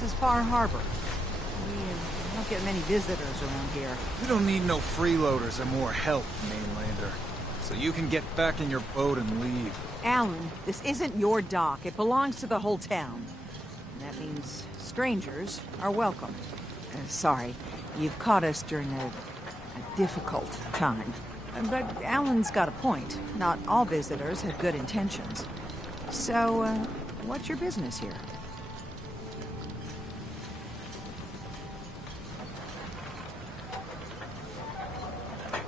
This is Far Harbor. We don't get many visitors around here. We don't need no freeloaders or more help, mainlander. So you can get back in your boat and leave. Alan, this isn't your dock. It belongs to the whole town. And that means strangers are welcome. Sorry, you've caught us during a difficult time. But Alan's got a point. Not all visitors have good intentions. So, what's your business here?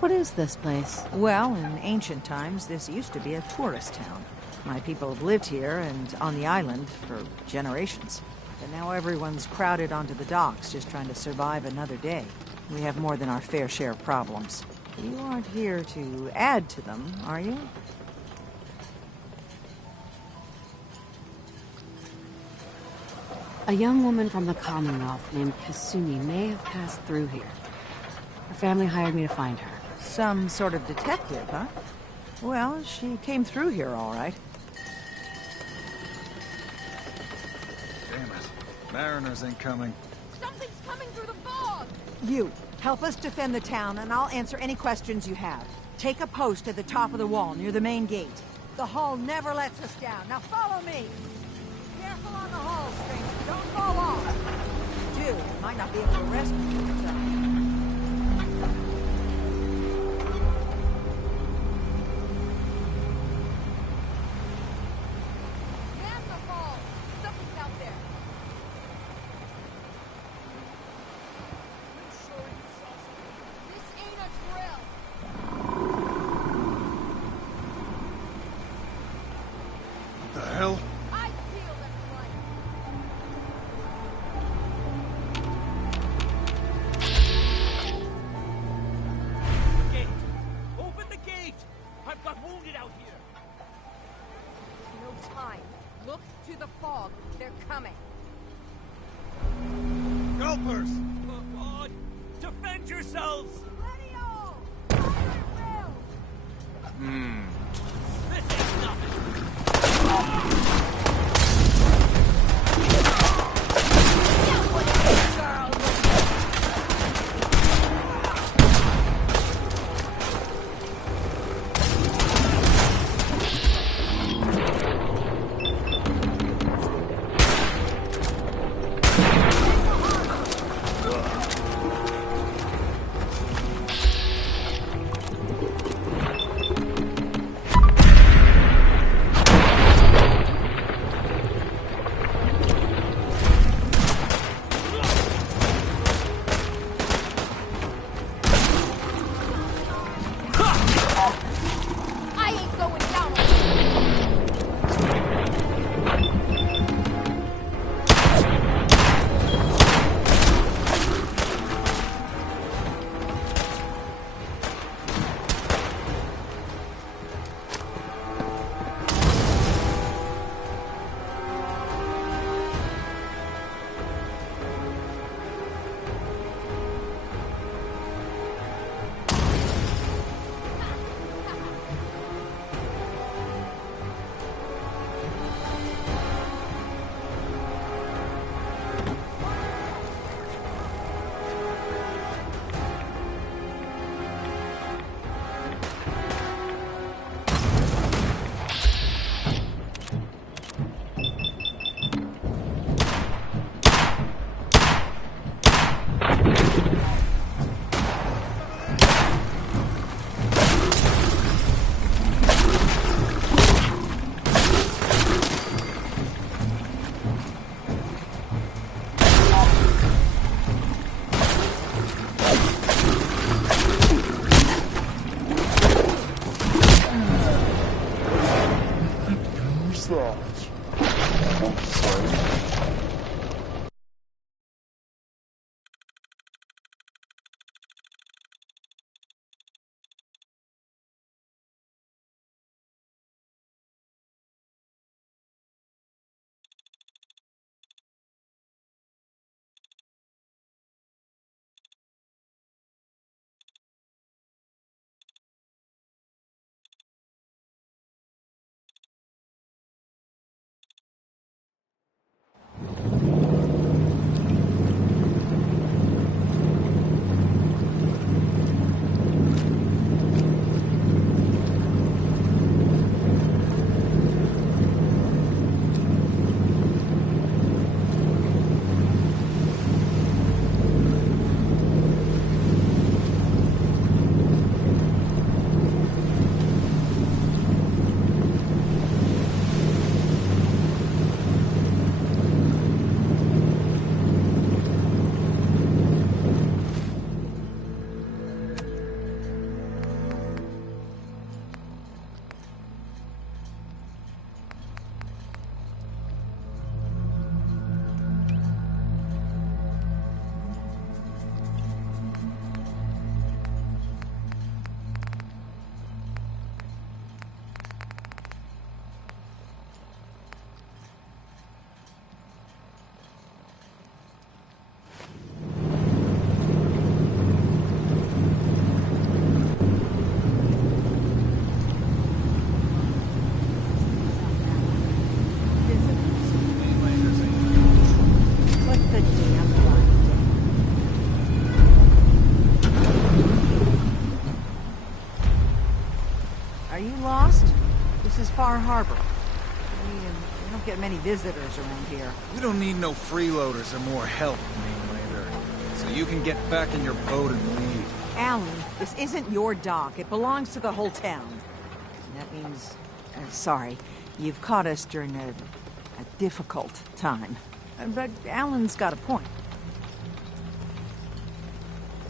What is this place? Well, in ancient times, this used to be a tourist town. My people have lived here and on the island for generations. But now everyone's crowded onto the docks, just trying to survive another day. We have more than our fair share of problems. You aren't here to add to them, are you? A young woman from the Commonwealth named Kasumi may have passed through here. Her family hired me to find her. Some sort of detective, huh? Well, she came through here all right. Damn it. Mariners ain't coming. Something's coming through the fog! You, help us defend the town, and I'll answer any questions you have. Take a post at the top of the wall, near the main gate. The hull never lets us down. Now follow me! Careful on the hull, stranger. Don't fall off! Dude, might not be able to rescue yourself. Man the fall! Something's out there! This ain't a drill! What the hell? I feel everyone! The gate! Open the gate! I've got wounded out here! No time. Look to the fog. They're coming. Helpers! Oh, God! Defend yourselves! Ready all! Fire will! This ain't nothing! I ain't going down! Far Harbor. We don't get many visitors around here. We don't need no freeloaders or more help, mainlander. So you can get back in your boat and leave. Alan, this isn't your dock. It belongs to the whole town. And that means... sorry. You've caught us during a difficult time. But Alan's got a point.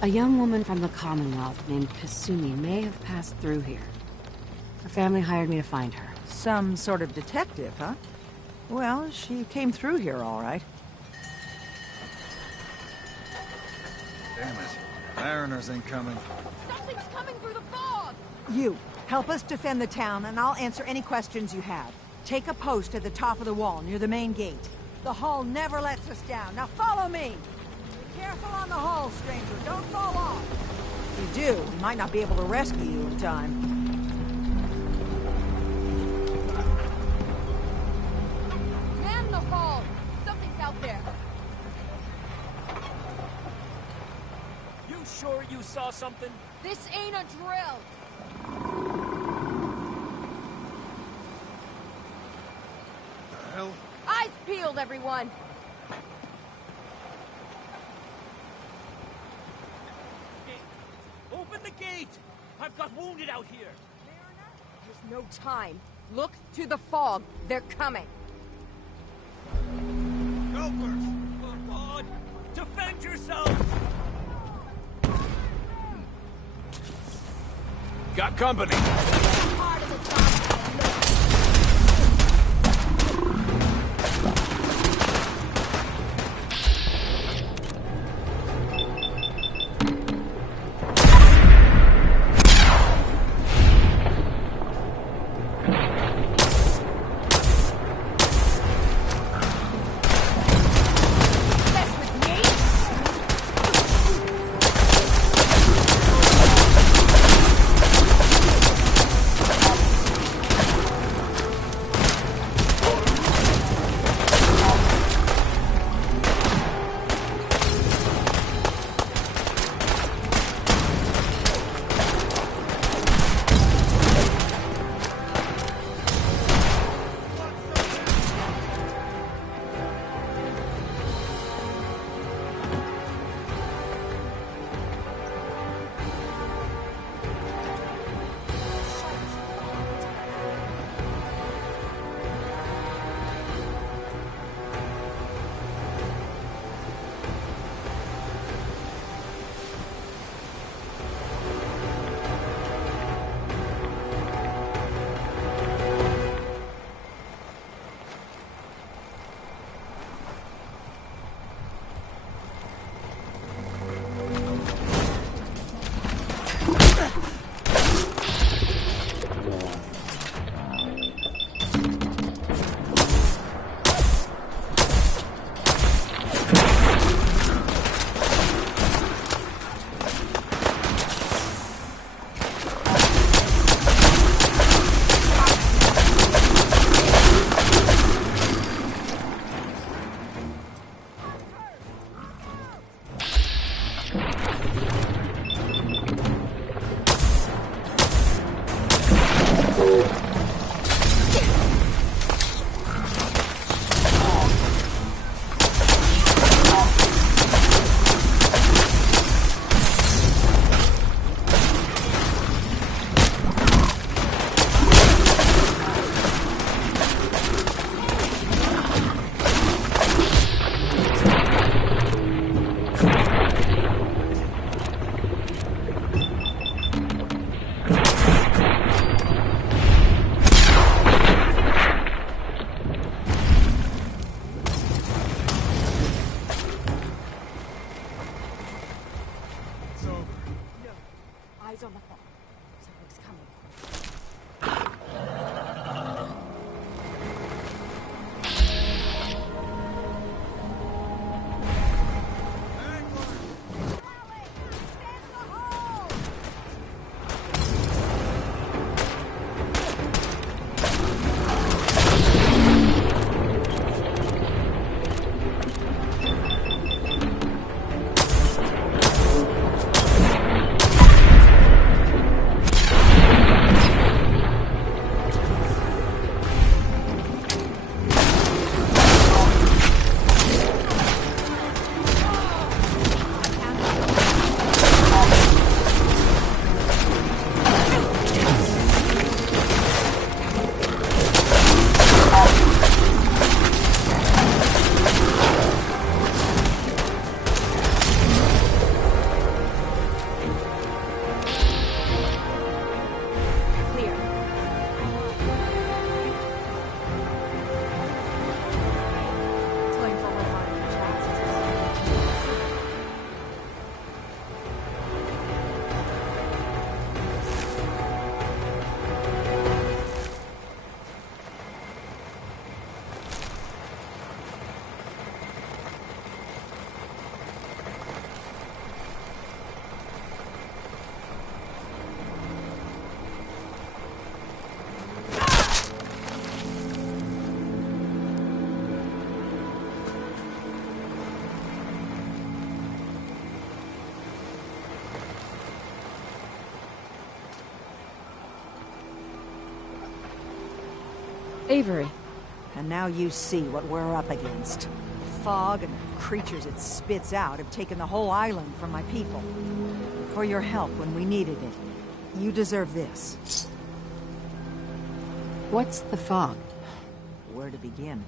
A young woman from the Commonwealth named Kasumi may have passed through here. Her family hired me to find her. Some sort of detective, huh? Well, she came through here all right. Damn it. Mariners ain't coming. Something's coming through the fog! You, help us defend the town, and I'll answer any questions you have. Take a post at the top of the wall, near the main gate. The hull never lets us down. Now follow me! Be careful on the hull, stranger. Don't fall off. If you do, we might not be able to rescue you in time. Man the hull! Something's out there. You sure you saw something? This ain't a drill! The hell? Eyes peeled, everyone! Gate. Open the gate! I've got wounded out here. There's no time. Look to the fog. They're coming. Helpers! Oh, God! Defend yourselves! Got company! Part of the job. Avery. And now you see what we're up against. The fog and the creatures it spits out have taken the whole island from my people. For your help when we needed it, you deserve this. What's the fog? Where to begin?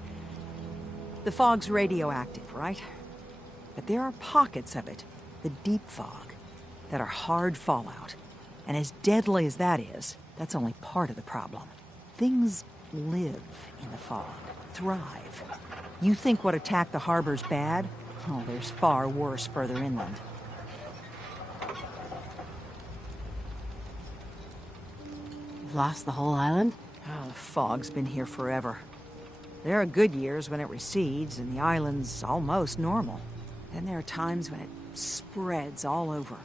The fog's radioactive, right? But there are pockets of it, the deep fog, that are hard fallout. And as deadly as that is, that's only part of the problem. Things live in the fog, thrive. You think what attacked the harbor's bad? Oh, there's far worse further inland. You've lost the whole island? Oh, the fog's been here forever. There are good years when it recedes and the island's almost normal. Then there are times when it spreads all over.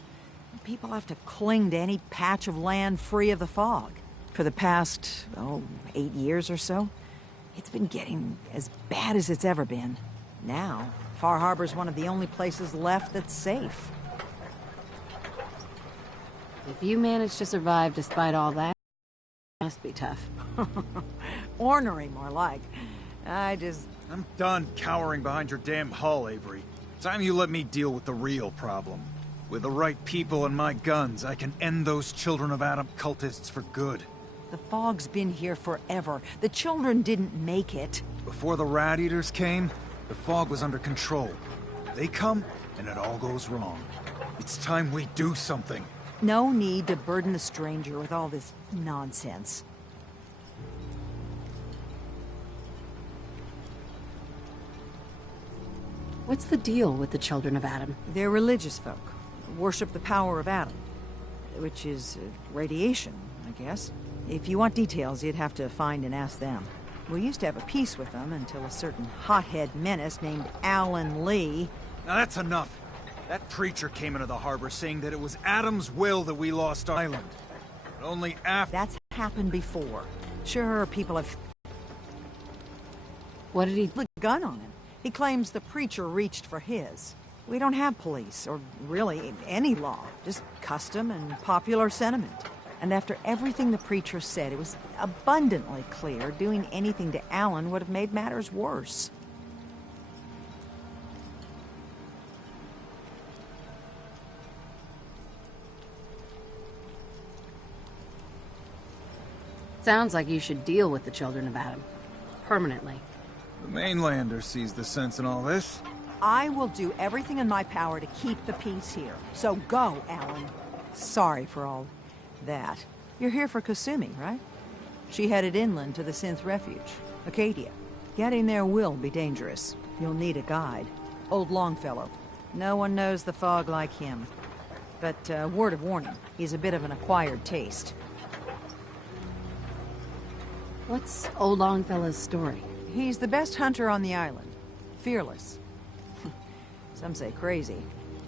People have to cling to any patch of land free of the fog. For the past, 8 years or so, it's been getting as bad as it's ever been. Now, Far Harbor's one of the only places left that's safe. If you manage to survive despite all that, it must be tough. Ornery, more like. I'm done cowering behind your damn hull, Avery. Time you let me deal with the real problem. With the right people and my guns, I can end those Children of Adam cultists for good. The fog's been here forever. The children didn't make it. Before the Rat Eaters came, the fog was under control. They come, and it all goes wrong. It's time we do something. No need to burden the stranger with all this nonsense. What's the deal with the Children of Adam? They're religious folk. Worship the power of Adam. Which is radiation, I guess. If you want details, you'd have to find and ask them. We used to have a peace with them until a certain hothead menace named Alan Lee... Now that's enough. That preacher came into the harbor saying that it was Adam's will that we lost our island. But only after... That's happened before. Sure, people have... What did he... ...put a gun on him. He claims the preacher reached for his. We don't have police, or really any law. Just custom and popular sentiment. And after everything the preacher said, it was abundantly clear doing anything to Alan would have made matters worse. Sounds like you should deal with the Children of Adam. Permanently. The mainlander sees the sense in all this. I will do everything in my power to keep the peace here. So go, Alan. Sorry for all that. You're here for Kasumi, right? She headed inland to the Synth Refuge, Acadia. Getting there will be dangerous. You'll need a guide. Old Longfellow. No one knows the fog like him. But, word of warning, he's a bit of an acquired taste. What's Old Longfellow's story? He's the best hunter on the island. Fearless. Some say crazy.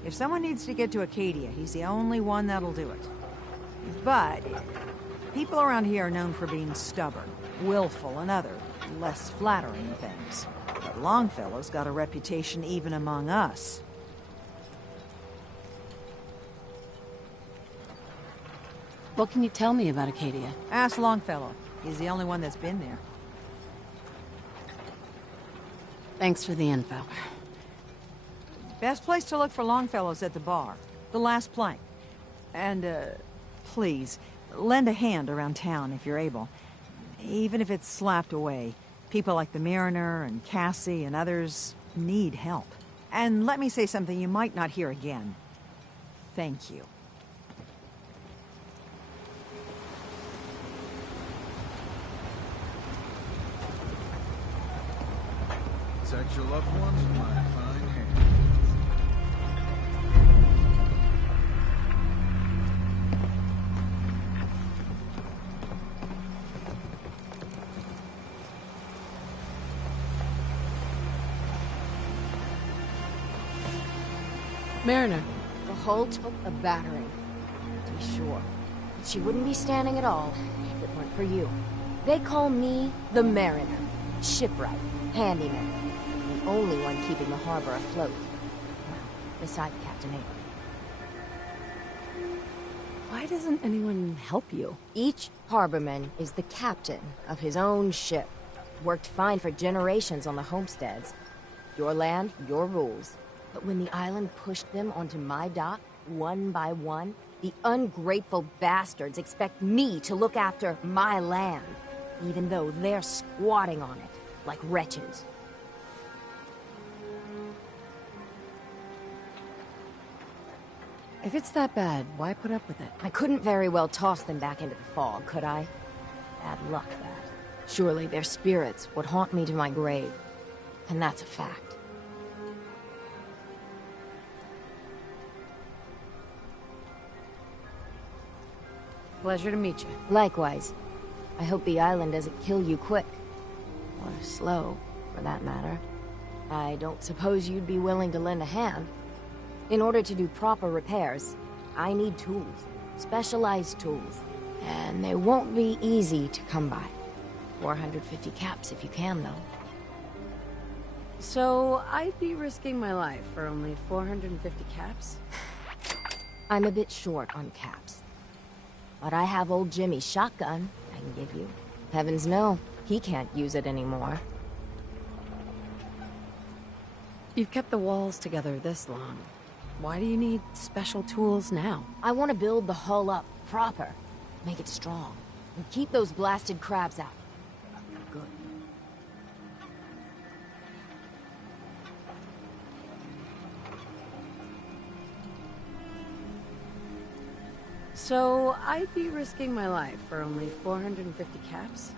If someone needs to get to Acadia, he's the only one that'll do it. But people around here are known for being stubborn, willful, and other, less flattering things. But Longfellow's got a reputation even among us. What can you tell me about Acadia? Ask Longfellow. He's the only one that's been there. Thanks for the info. Best place to look for Longfellow's at the bar. The last plank. And, please, lend a hand around town if you're able. Even if it's slapped away. People like the Mariner and Cassie and others need help. And let me say something you might not hear again. Thank you. Protect your loved ones with my fine hands. Mariner. The hull took a battering, to be sure. But she wouldn't be standing at all if it weren't for you. They call me the Mariner, shipwright, handyman, the only one keeping the harbor afloat. Well, beside Captain Avery. Why doesn't anyone help you? Each harborman is the captain of his own ship. Worked fine for generations on the homesteads. Your land, your rules. But when the island pushed them onto my dock, one by one, the ungrateful bastards expect me to look after my land, even though they're squatting on it, like wretches. If it's that bad, why put up with it? I couldn't very well toss them back into the fog, could I? Bad luck, that. Surely their spirits would haunt me to my grave. And that's a fact. Pleasure to meet you. Likewise. I hope the island doesn't kill you quick. Or slow, for that matter. I don't suppose you'd be willing to lend a hand. In order to do proper repairs, I need tools. Specialized tools. And they won't be easy to come by. 450 caps if you can, though. So, I'd be risking my life for only 450 caps? I'm a bit short on caps. But I have old Jimmy's shotgun I can give you. Heavens no, he can't use it anymore. You've kept the walls together this long. Why do you need special tools now? I want to build the hull up proper. Make it strong. And keep those blasted crabs out. Good. So, I'd be risking my life for only 450 caps?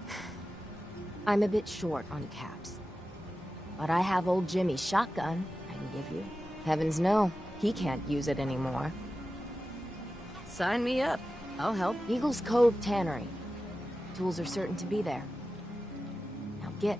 I'm a bit short on caps. But I have old Jimmy's shotgun I can give you. Heavens no, he can't use it anymore. Sign me up. I'll help. Eagle's Cove Tannery. Tools are certain to be there. Now get.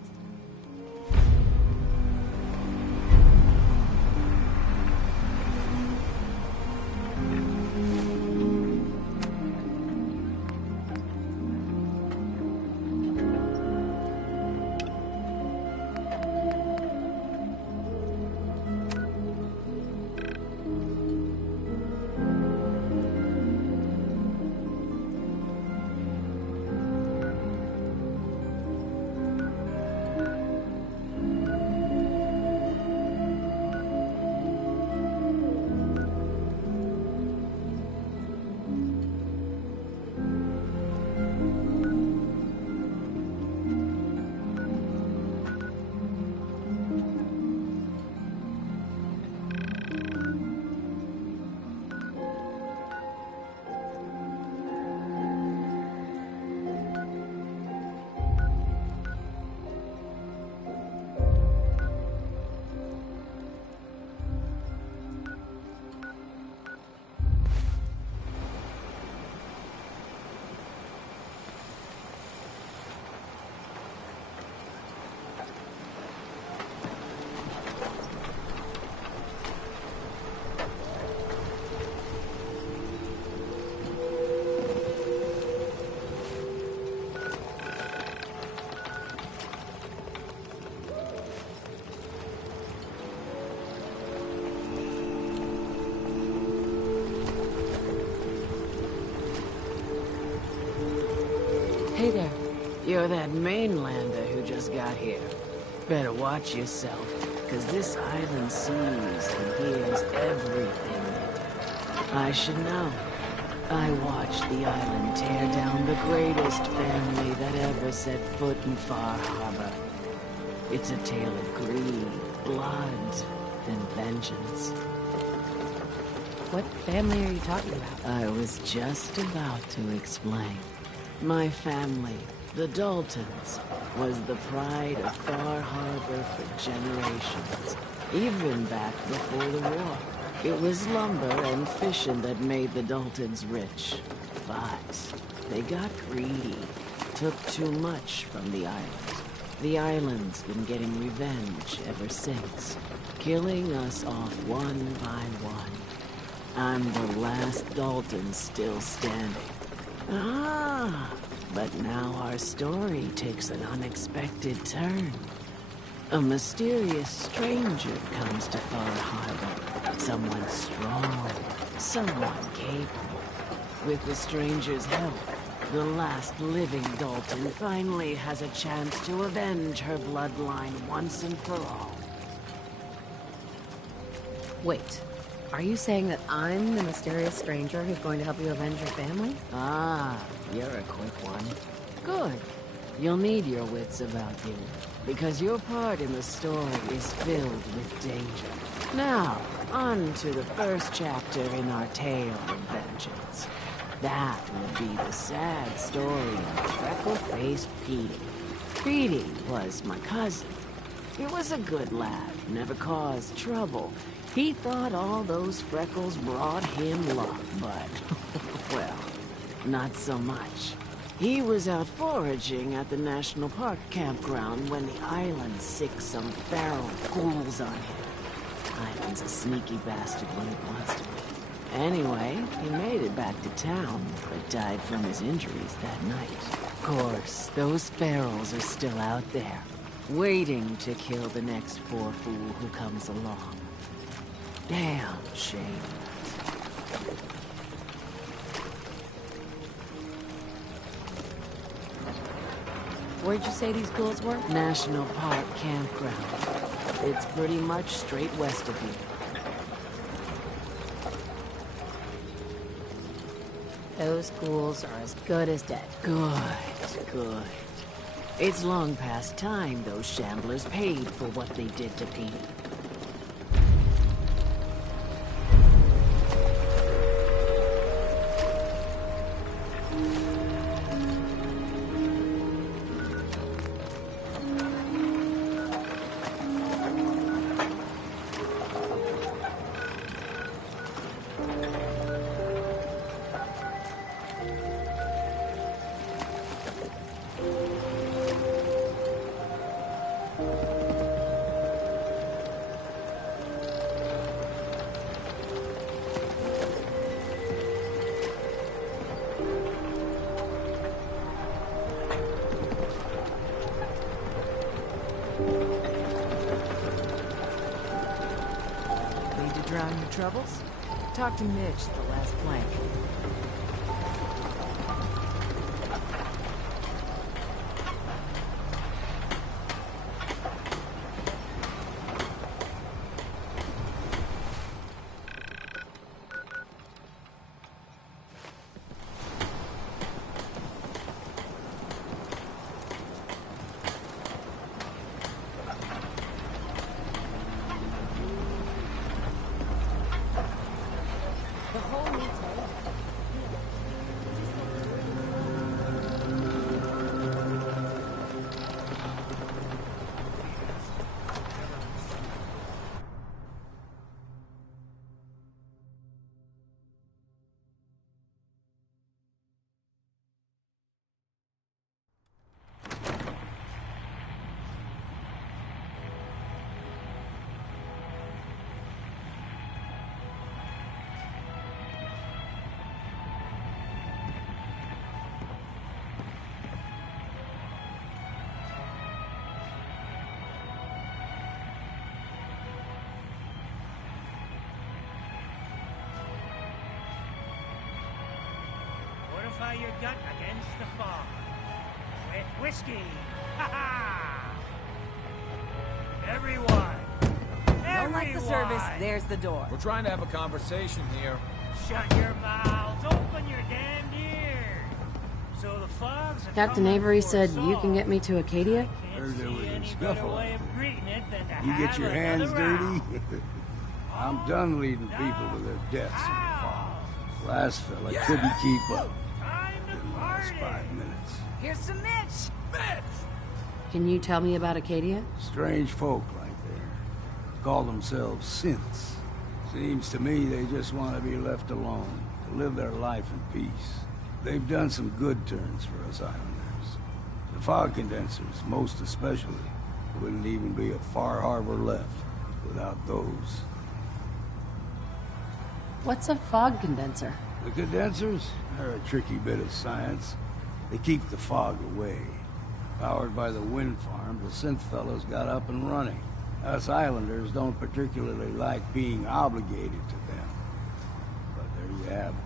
Hey there. You're that mainlander who just got here. Better watch yourself, because this island sees and hears everything you do. I should know. I watched the island tear down the greatest family that ever set foot in Far Harbor. It's a tale of greed, blood, and vengeance. What family are you talking about? I was just about to explain. My family, the Daltons, was the pride of Far Harbor for generations, even back before the war. It was lumber and fishing that made the Daltons rich. But they got greedy, took too much from the island. The island's been getting revenge ever since, killing us off one by one. I'm the last Dalton still standing. Ah, but now our story takes an unexpected turn. A mysterious stranger comes to Far Harbor. Someone strong, someone capable. With the stranger's help, The last living Dalton finally has a chance to avenge her bloodline once and for all. Wait, are you saying that I'm the mysterious stranger who's going to help you avenge your family? Ah, you're a quick one. Good. You'll need your wits about you, because your part in the story is filled with danger. Now, on to the first chapter in our tale of vengeance. That would be the sad story of freckle-faced Petey. Petey was my cousin. He was a good lad, never caused trouble. He thought all those freckles brought him luck, but, well, not so much. He was out foraging at the National Park campground when the island sicked some feral ghouls on him. Island's a sneaky bastard when it wants to be. Anyway, he made it back to town, but died from his injuries that night. Of course, those ferals are still out there, waiting to kill the next poor fool who comes along. Damn shame. Where'd you say these ghouls were? National Park campground. It's pretty much straight west of here. Those ghouls are as good as dead. Good. It's long past time those shamblers paid for what they did to Petey. Drown your troubles? Talk to Mitch, the last plank. Fortify your gut against the fog. With whiskey. Ha ha! Everyone! Don't like the service, there's the door. We're trying to have a conversation here. Shut your mouths! Open your damned ears! So the fog's a Captain coming Avery for said us you can all. get me to Acadia? Heard there was a Any scuffle better way out of greeting it than to You get have your another hands round. dirty? I'm done leading people to their deaths in the fog. Last fella couldn't keep up. Time to Didn't last party! 5 minutes. Here's some Mitch! Can you tell me about Acadia? Strange folk right there. Call themselves synths. Seems to me they just want to be left alone, to live their life in peace. They've done some good turns for us islanders. The fog condensers, most especially, wouldn't even be a Far Harbor left without those. What's a fog condenser? The condensers are a tricky bit of science. They keep the fog away. Powered by the wind farm, the synth fellows got up and running. Us islanders don't particularly like being obligated to them. But there you have it.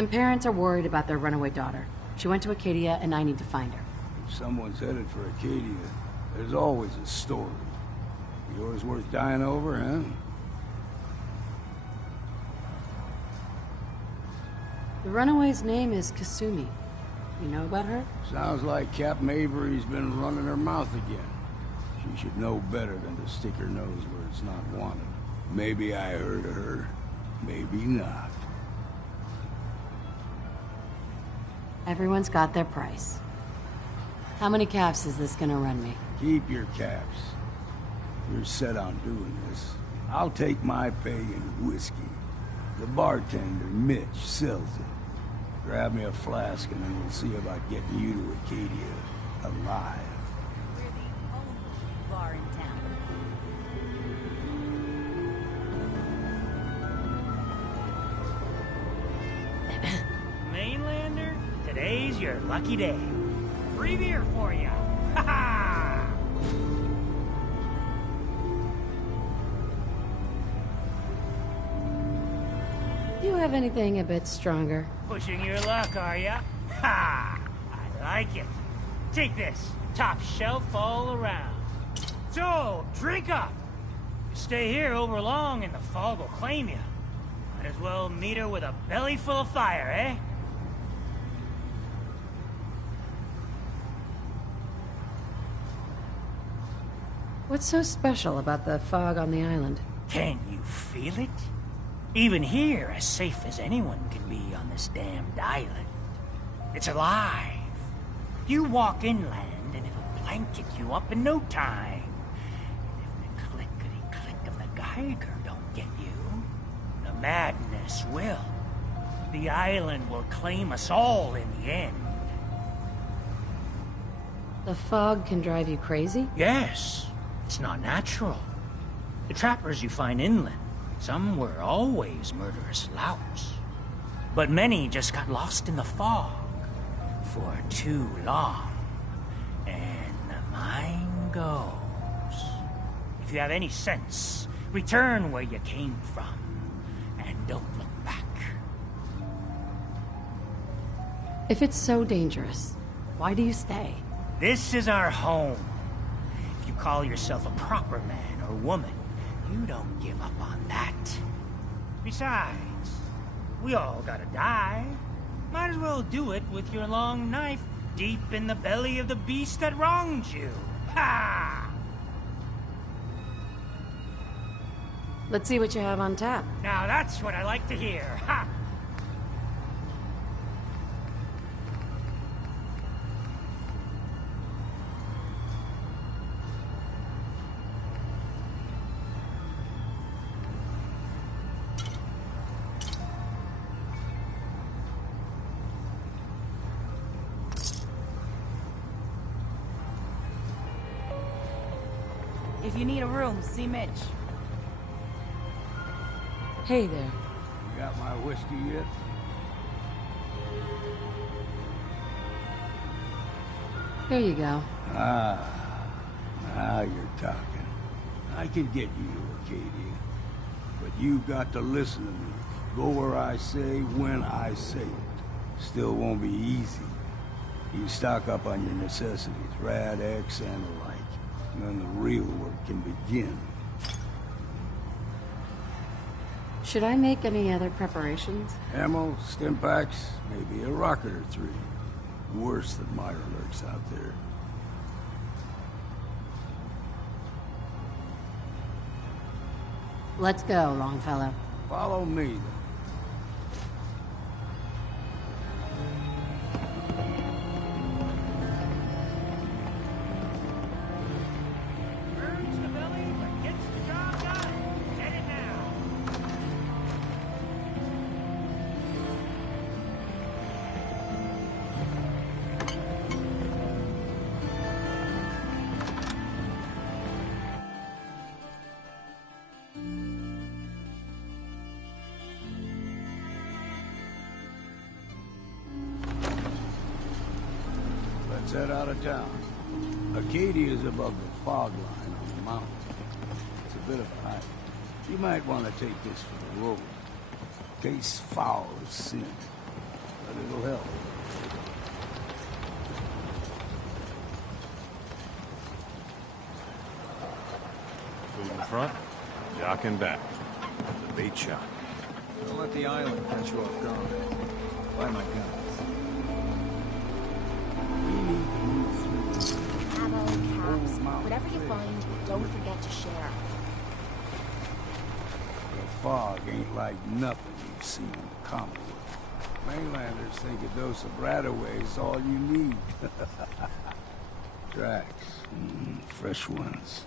Some parents are worried about their runaway daughter. She went to Acadia, and I need to find her. If someone's headed for Acadia, there's always a story. Yours worth dying over, huh? The runaway's name is Kasumi. You know about her? Sounds like Captain Avery's been running her mouth again. She should know better than to stick her nose where it's not wanted. Maybe I heard of her, maybe not. Everyone's got their price. How many caps is this gonna run me? Keep your caps. If you're set on doing this, I'll take my pay in whiskey. The bartender, Mitch, sells it. Grab me a flask and then we'll see about getting you to Acadia alive. We're the only bar in town. Mainlander, today's your lucky day. Free beer for ya. Ha ha! Do you have anything a bit stronger? Pushing your luck, are ya? Ha! I like it. Take this. Top shelf all around. So, drink up. You stay here over long and the fog will claim you. Might as well meet her with a belly full of fire, eh? What's so special about the fog on the island? Can you feel it? Even here, as safe as anyone can be on this damned island. It's alive. You walk inland and it'll blanket you up in no time. And if the clickety-click of the Geiger don't get you, the madness will. The island will claim us all in the end. The fog can drive you crazy? Yes, it's not natural. The trappers you find inland, some were always murderous louts. But many just got lost in the fog for too long. And the mind goes. If you have any sense, return where you came from. And don't look back. If it's so dangerous, why do you stay? This is our home. If you call yourself a proper man or woman, you don't give up on that. Besides, we all gotta die. Might as well do it with your long knife deep in the belly of the beast that wronged you. Ha! Let's see what you have on tap. Now that's what I like to hear. Ha! If you need a room, see Mitch. Hey there. You got my whiskey yet? Here you go. Now you're talking. I can get you to Acadia, but you've got to listen to me. Go where I say, when I say it. Still won't be easy. You stock up on your necessities, rad, X, and the like, and then the real work can begin. Should I make any other preparations? Ammo, stim packs, maybe a rocket or three. Worse than Myra lurks out there. Let's go, Longfellow. Follow me, then. Burns the belly, but gets the job done. Get it now. Let's head out of town. Acadia is above the fog line on the mountain. It's a bit of a hike. You might want to take this for the road. Case foul is sin. but it'll help. Food in front, jock in back. The bait shop. Don't let the island catch you off guard. Buy my guns. We need to move through. Ammo, caps, whatever you find, don't forget to share. The fog ain't like nothing you've seen in the Commonwealth. Mainlanders think a dose of Radaway is all you need. Tracks. Fresh ones.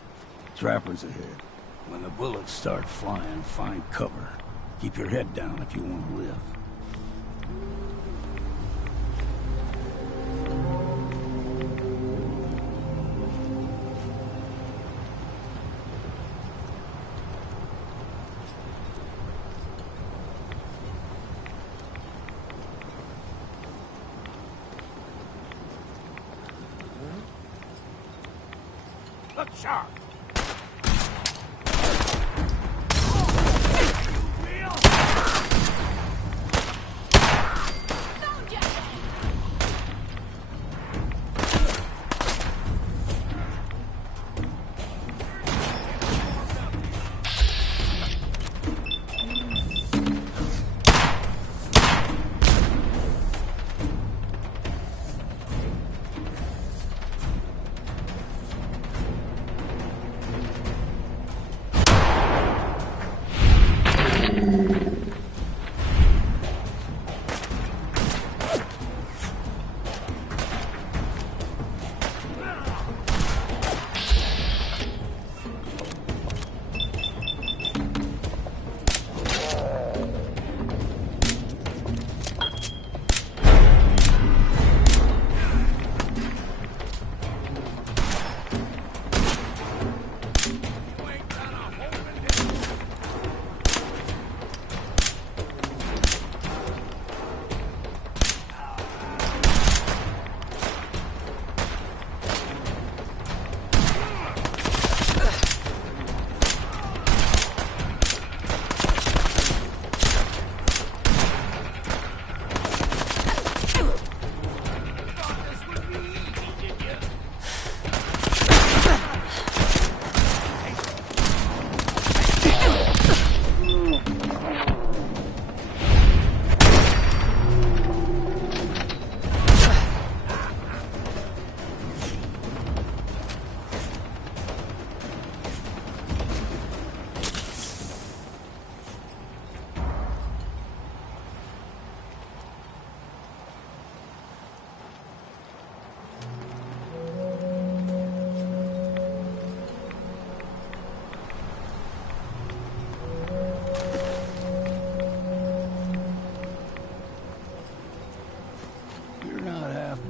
Trappers ahead. When the bullets start flying, find cover. Keep your head down if you want to live. Look sharp.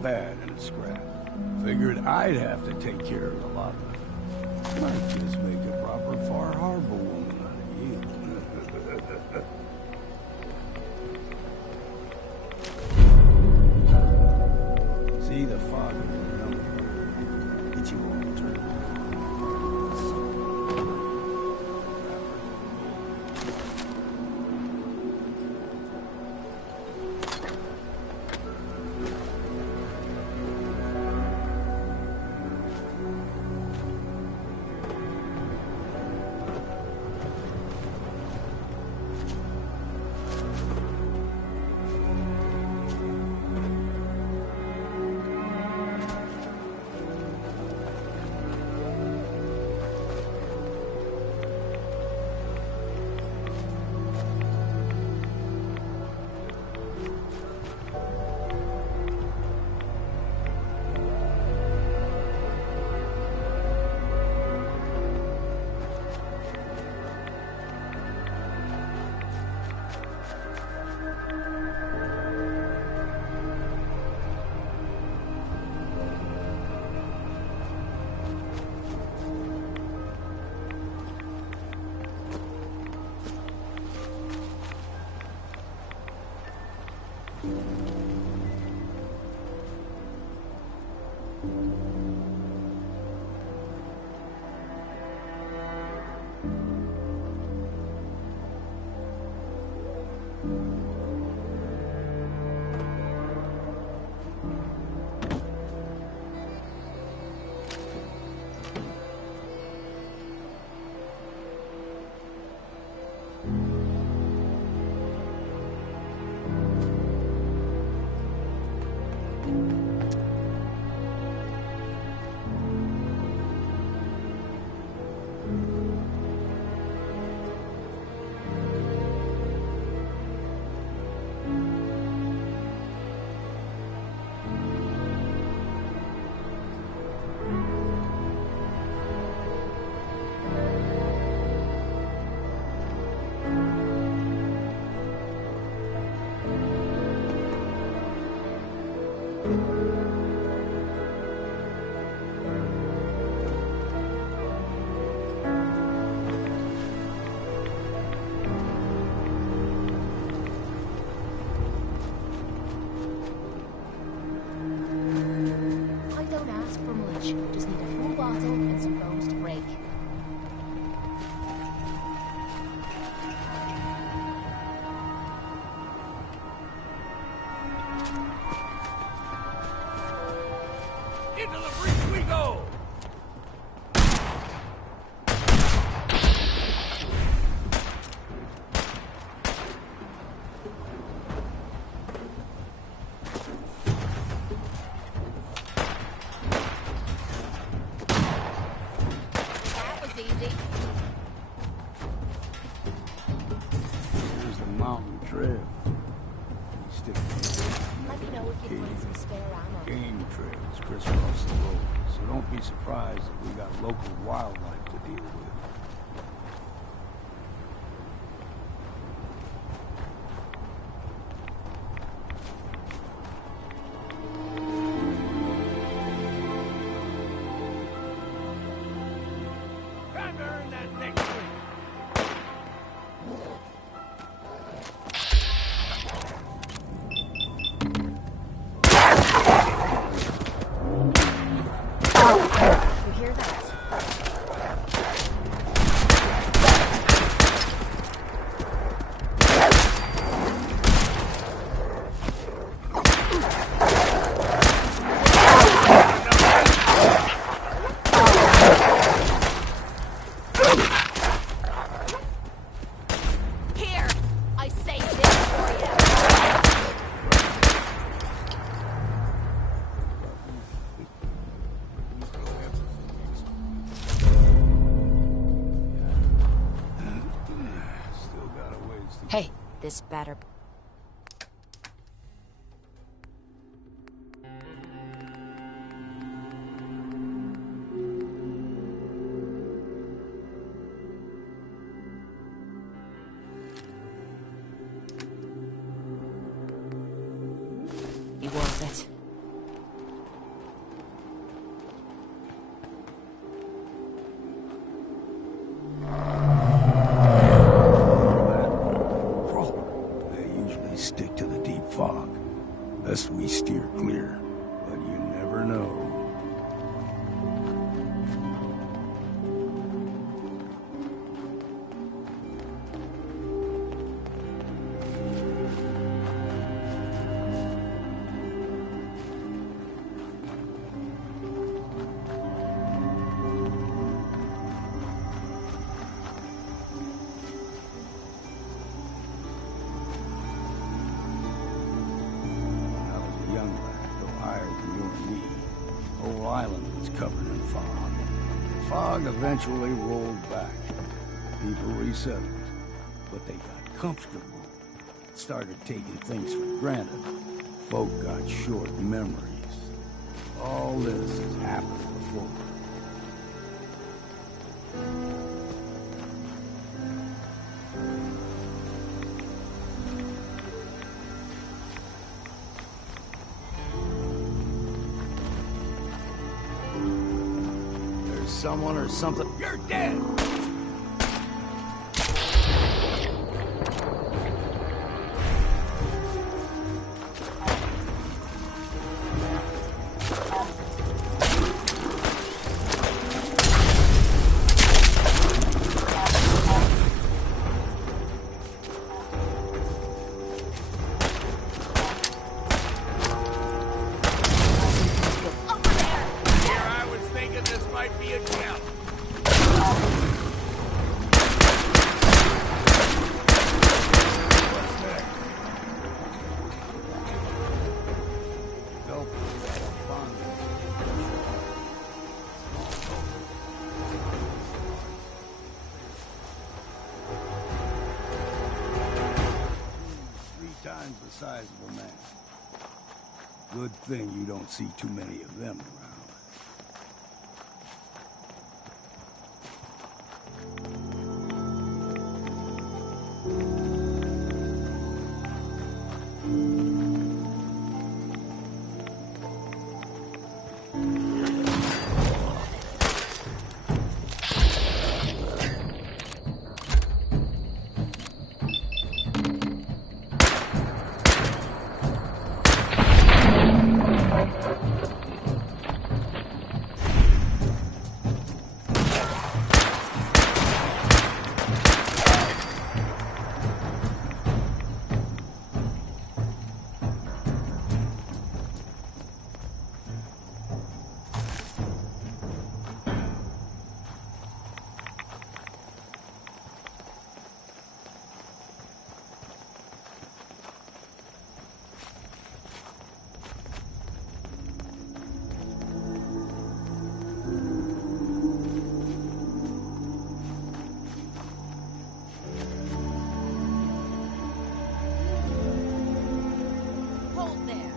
Bad in a scrap. Figured I'd have to take care of a lot of it. Might just make a proper Far Harbor woman out of you. See the fog of the number. Get you all turned. I don't ask for much. Just need a full bottle and some bones to break. Into the breach we go! That was easy. Here's the mountain trail. Stick Let me know if you find some spare ammo. game trails crisscross the road, so don't be surprised if we got local wildlife to deal with. Time to earn that next week. You hear that? Here! I saved this for you! Still got a ways to Hey, this better... Be worth it. crawler. They usually stick to the deep fog. Best we steer clear, but you never know. When I was a young lad, no higher than you and me, the whole island was covered in fog. The fog eventually rolled back. People resettled, but they got comfortable. Started taking things for granted. Folk got short memories. All this has happened before. There's someone or something. You're dead! Over there! Here I was thinking this might be a gem. sizable man. Good thing you don't see too many of them around. Hold there.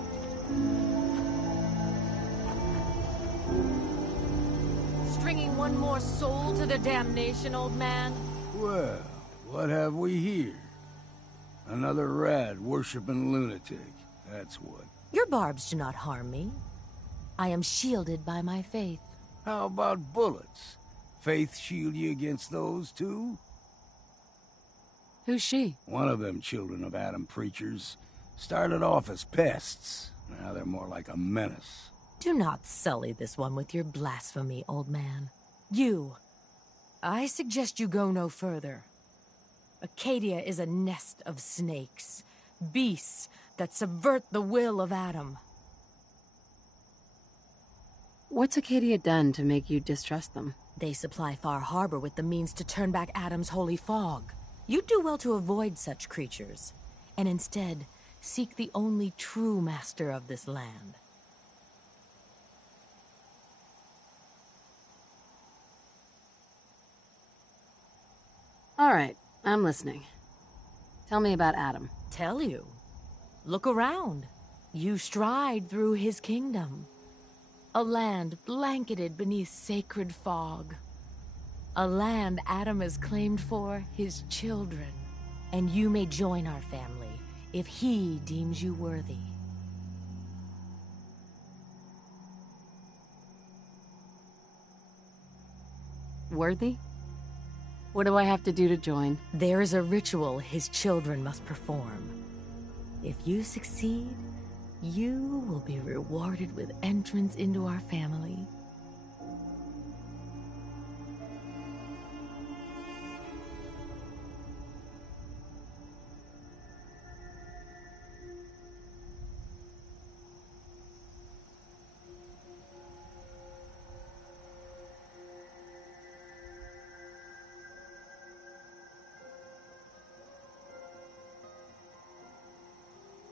Stringing one more soul to their damnation, old man? Well, what have we here? Another rad worshipping lunatic, that's what. Your barbs do not harm me. I am shielded by my faith. How about bullets? Faith shield you against those, too? Who's she? One of them children of Adam preachers started off as pests. Now they're more like a menace. Do not sully this one with your blasphemy, old man. I suggest you go no further. Acadia is a nest of snakes, beasts that subvert the will of Adam. What's Acadia done to make you distrust them? They supply Far Harbor with the means to turn back Adam's holy fog. You'd do well to avoid such creatures, and instead seek the only true master of this land. All right, I'm listening. Tell me about Adam. Tell you. Look around. You stride through his kingdom. A land blanketed beneath sacred fog. A land Adam has claimed for his children. And you may join our family if he deems you worthy. Worthy? What do I have to do to join? There is a ritual his children must perform. If you succeed, you will be rewarded with entrance into our family.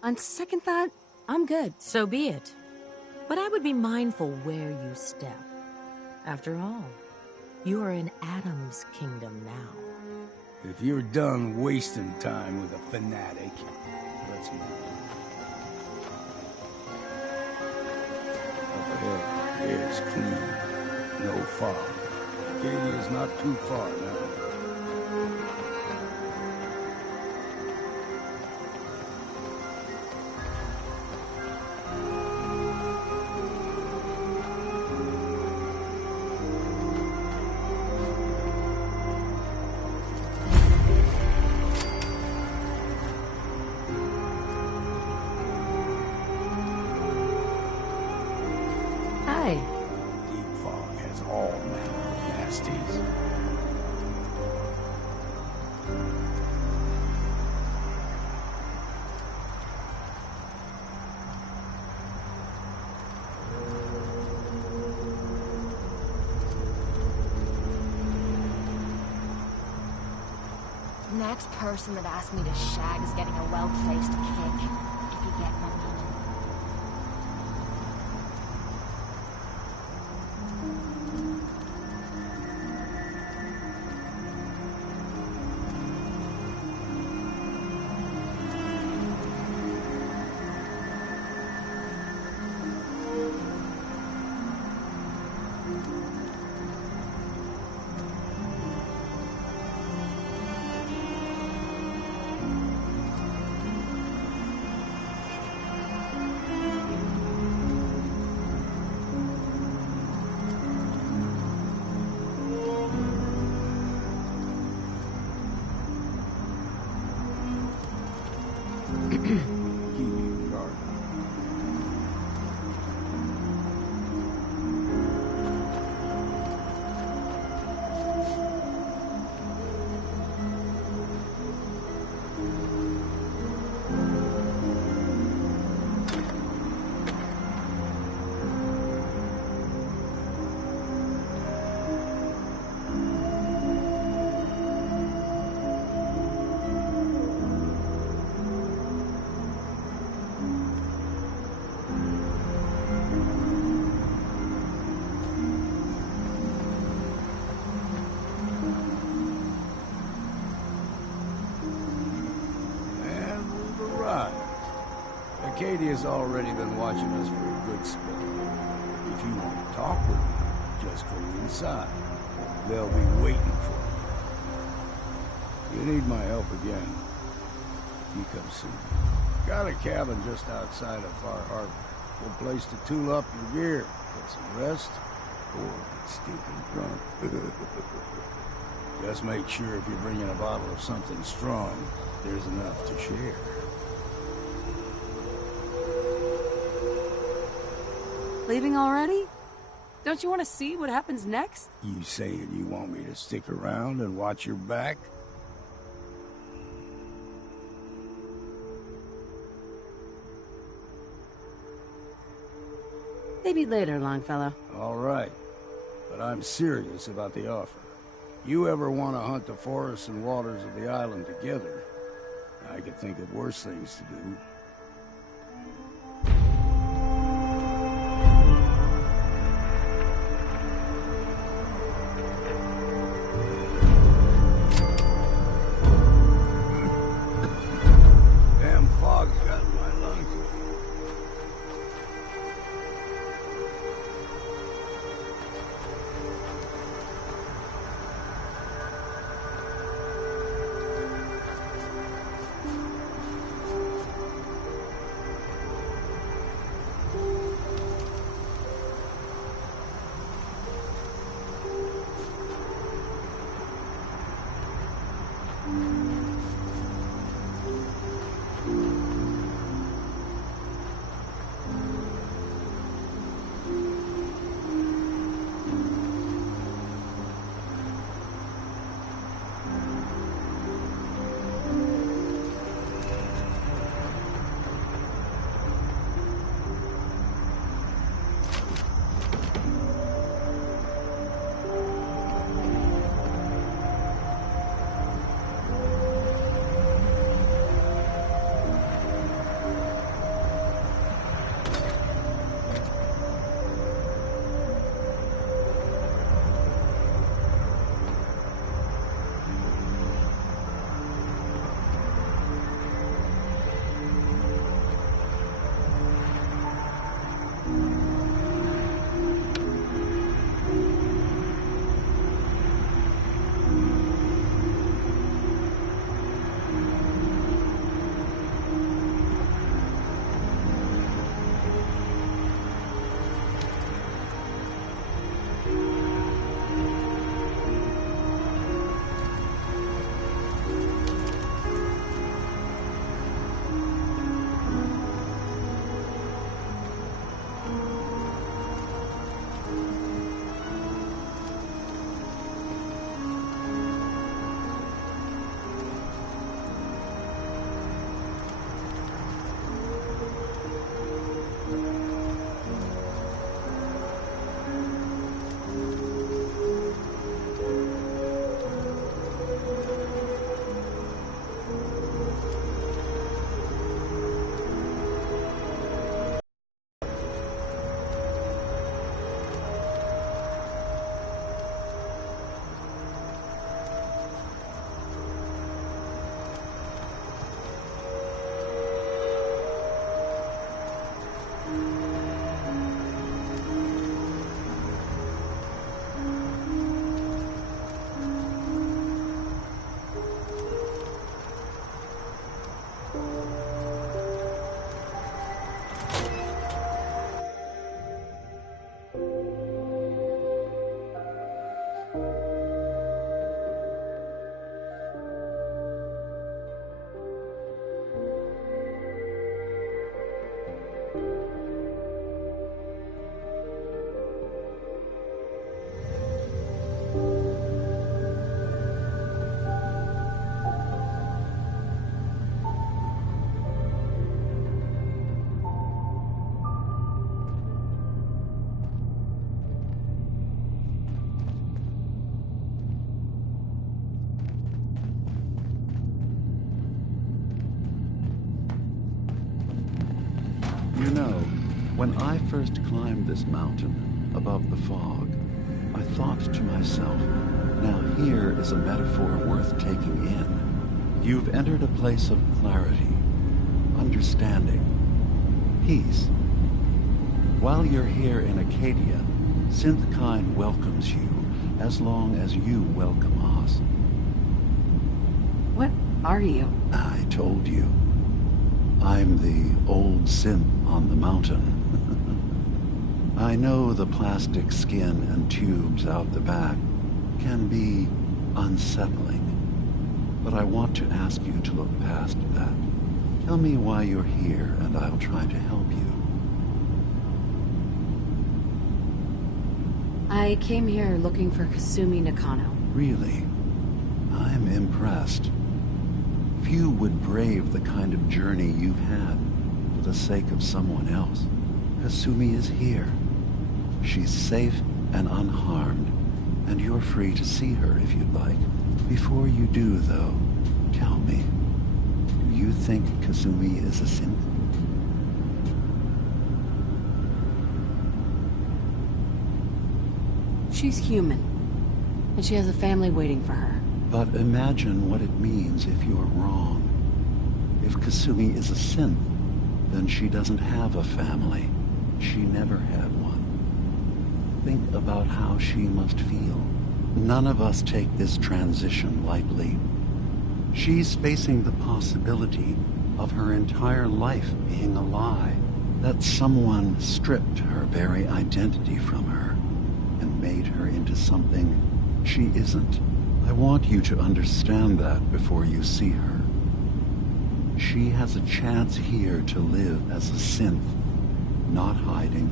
On second thought, I'm good. So be it. But I would be mindful where you step. After all, you are in Adam's kingdom now. If you're done wasting time with a fanatic, let's move on. Up ahead, air's clean. No fog. Acadia's not too far now. Hi. Deep fog has all manner of nasties. Next person that asks me to shag is getting a well-placed kick, if you get my meaning. Keep your guard up. And we've arrived. Acadia's already been watching us for a good spell. If you want to talk with them, just go inside. They'll be waiting for you. You need my help again, you come see me. Got a cabin just outside of Far Harbor. Good place to tool up your gear, get some rest, or get stinking drunk. Just make sure if you're bringing a bottle of something strong, there's enough to share. Leaving already? Don't you want to see what happens next? You saying you want me to stick around and watch your back? Maybe later, Longfellow. All right, but I'm serious about the offer. You ever want to hunt the forests and waters of the island together, I could think of worse things to do. Damn fog's got in my lungs. You know, when I first climbed this mountain above the fog, I thought to myself, now here is a metaphor worth taking in. You've entered a place of clarity, understanding, peace. While you're here in Acadia, Synthkind welcomes you as long as you welcome us. What are you? I told you. I'm the old synth on the mountain. I know the plastic skin and tubes out the back can be unsettling, but I want to ask you to look past that. Tell me why you're here, and I'll try to help you. I came here looking for Kasumi Nakano. Really? I'm impressed. Few would brave the kind of journey you've had for the sake of someone else. Kasumi is here. She's safe and unharmed, and you're free to see her if you'd like. Before you do, though, tell me, do you think Kasumi is a synth? She's human, and she has a family waiting for her. But imagine what it means if you're wrong. If Kasumi is a synth, then she doesn't have a family. She never had one. Think about how she must feel. None of us take this transition lightly. She's facing the possibility of her entire life being a lie, that someone stripped her very identity from her and made her into something she isn't. I want you to understand that before you see her. She has a chance here to live as a synth, not hiding,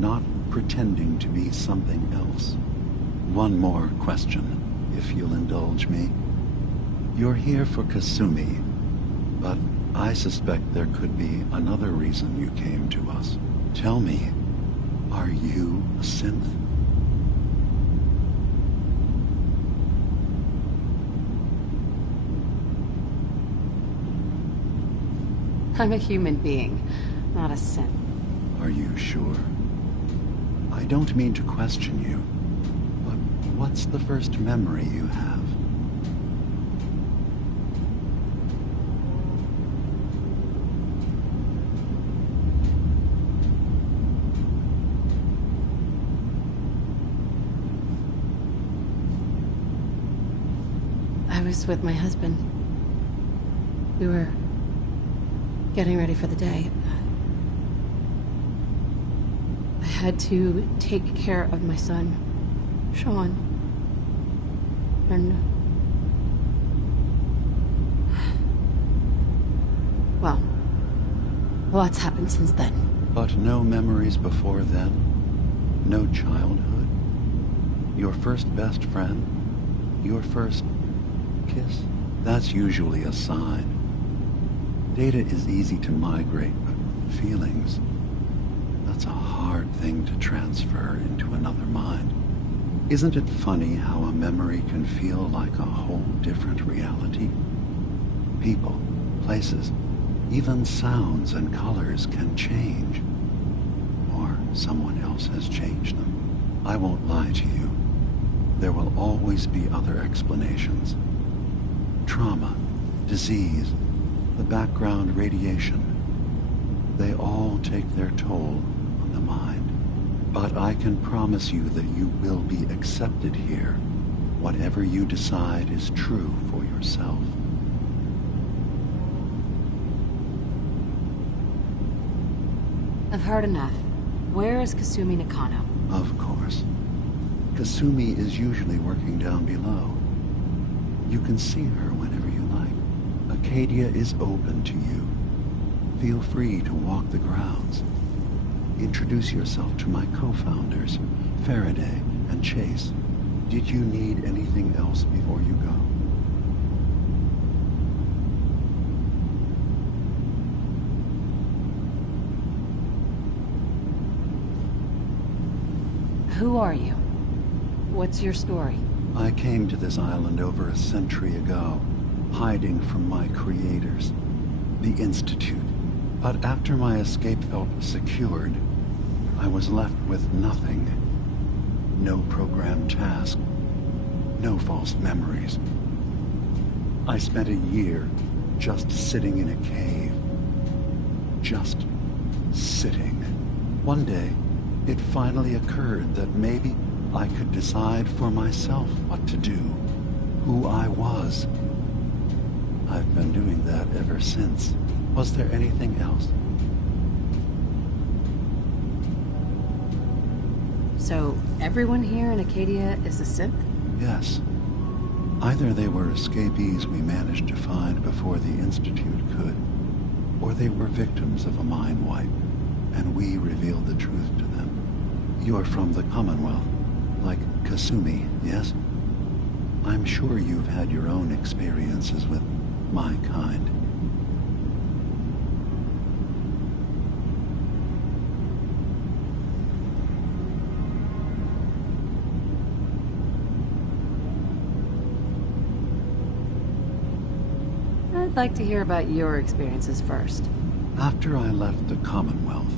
not pretending to be something else. One more question, if you'll indulge me. You're here for Kasumi, but I suspect there could be another reason you came to us. Tell me, are you a synth? I'm a human being, not a synth. Are you sure? I don't mean to question you, but what's the first memory you have? I was with my husband. We were getting ready for the day. I had to take care of my son, Sean. And... well, a lot's happened since then. But no memories before then? No childhood? Your first best friend? Your first kiss? That's usually a sign. Data is easy to migrate, but feelings, that's a hard thing to transfer into another mind. Isn't it funny how a memory can feel like a whole different reality? People, places, even sounds and colors can change. Or someone else has changed them. I won't lie to you. There will always be other explanations. Trauma, disease, the background radiation. They all take their toll on the mind. But I can promise you that you will be accepted here, whatever you decide is true for yourself. I've heard enough. Where is Kasumi Nakano? Of course. Kasumi is usually working down below. You can see her whenever you like. Acadia is open to you. Feel free to walk the grounds. Introduce yourself to my co-founders, Faraday and Chase. Did you need anything else before you go? Who are you? What's your story? I came to this island over a century ago, hiding from my creators, the Institute. But after my escape felt secured, I was left with nothing. No programmed task, no false memories. I spent a year just sitting in a cave. Just sitting. One day, it finally occurred that maybe I could decide for myself what to do, who I was. I've been doing that ever since. Was there anything else? So, everyone here in Acadia is a synth? Yes. Either they were escapees we managed to find before the Institute could, or they were victims of a mind wipe, and we revealed the truth to them. You're from the Commonwealth, like Kasumi, yes? I'm sure you've had your own experiences with my kind. I'd like to hear about your experiences first. After I left the Commonwealth,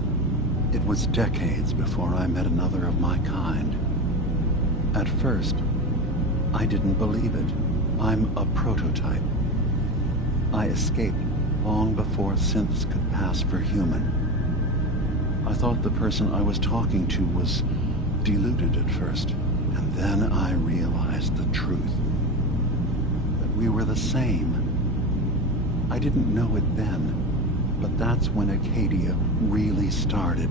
it was decades before I met another of my kind. At first, I didn't believe it. I'm a prototype. I escaped long before synths could pass for human. I thought the person I was talking to was deluded at first, and then I realized the truth. That we were the same. I didn't know it then, but that's when Acadia really started.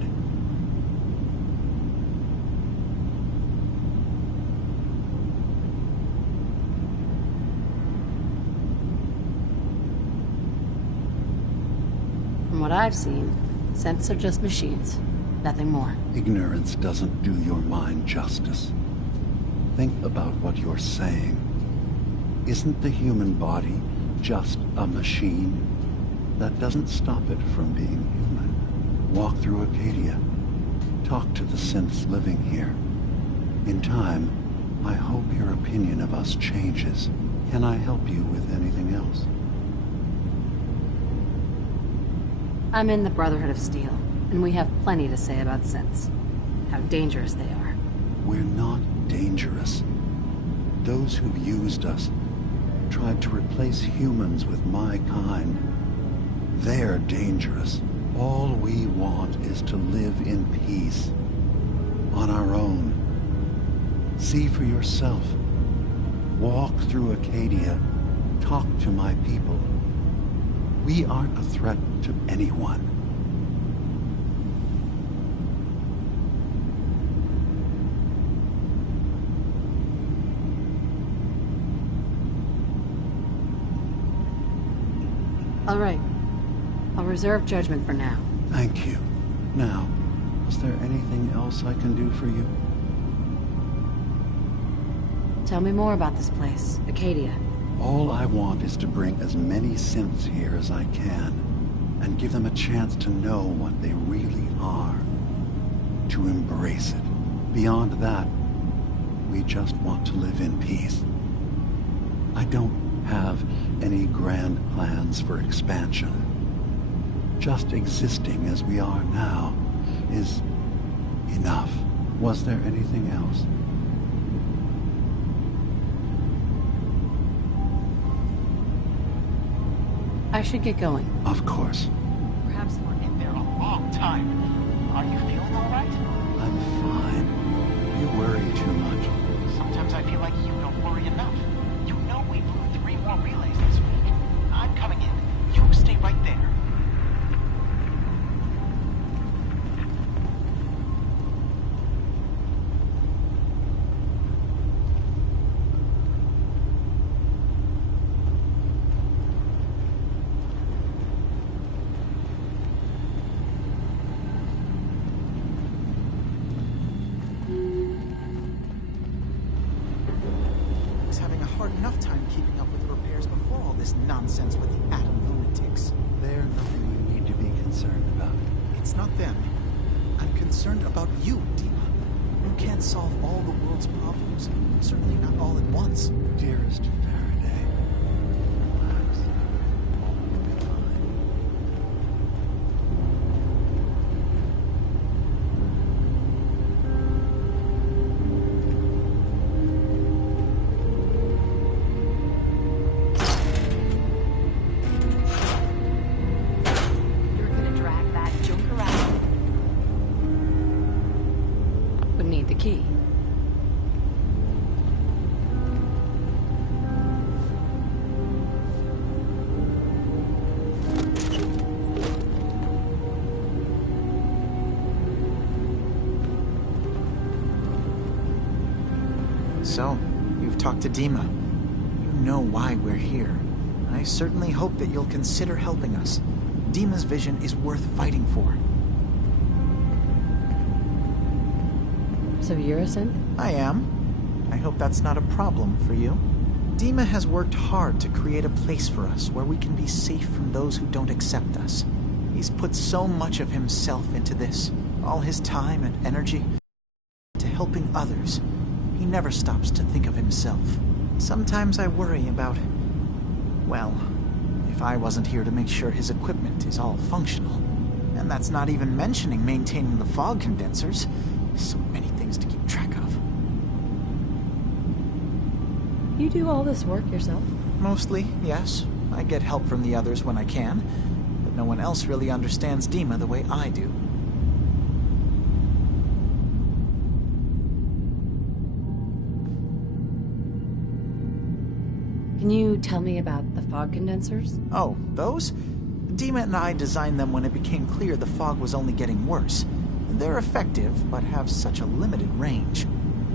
From what I've seen, synths are just machines, nothing more. Ignorance doesn't do your mind justice. Think about what you're saying. Isn't the human body just a machine? That doesn't stop it from being human. Walk through Acadia. Talk to the synths living here. In time, I hope your opinion of us changes. Can I help you with anything else? I'm in the Brotherhood of Steel, and we have plenty to say about synths. How dangerous they are. We're not dangerous. Those who've used us, tried to replace humans with my kind, they're dangerous. All we want is to live in peace. On our own. See for yourself. Walk through Acadia. Talk to my people. We aren't a threat to anyone. All right. I'll reserve judgment for now. Thank you. Now, is there anything else I can do for you? Tell me more about this place, Acadia. All I want is to bring as many synths here as I can, and give them a chance to know what they really are. To embrace it. Beyond that, we just want to live in peace. I don't have any grand plans for expansion. Just existing as we are now is enough. Was there anything else? I should get going. Of course. Perhaps we're in there a long time. Are you feeling all right? I'm fine. You worry too much. Sometimes I feel like you don't worry enough. You know we blew 3 more relays this week. I'm coming in. You stay right there. enough time keeping up with the repairs before all this nonsense with the atom lunatics. They're nothing you need to be concerned about. It's not them. I'm concerned about you, Dima. You can't solve all the world's problems. Certainly not all at once. Dearest Faraday, relax. All will be fine. You're gonna drag that junk around? Would need the key. So, you've talked to Dima. You know why we're here. I certainly hope that you'll consider helping us. Dima's vision is worth fighting for. So you're a synth? I am. I hope that's not a problem for you. Dima has worked hard to create a place for us where we can be safe from those who don't accept us. He's put so much of himself into this, all his time and energy, to helping others. He never stops to think of himself. Sometimes I worry about, well, if I wasn't here to make sure his equipment is all functional. And that's not even mentioning maintaining the fog condensers. So many things to keep track of. You do all this work yourself? Mostly, yes. I get help from the others when I can, but no one else really understands Dima the way I do. Can you tell me about the fog condensers? Oh, those? Dima and I designed them when it became clear the fog was only getting worse. They're effective, but have such a limited range.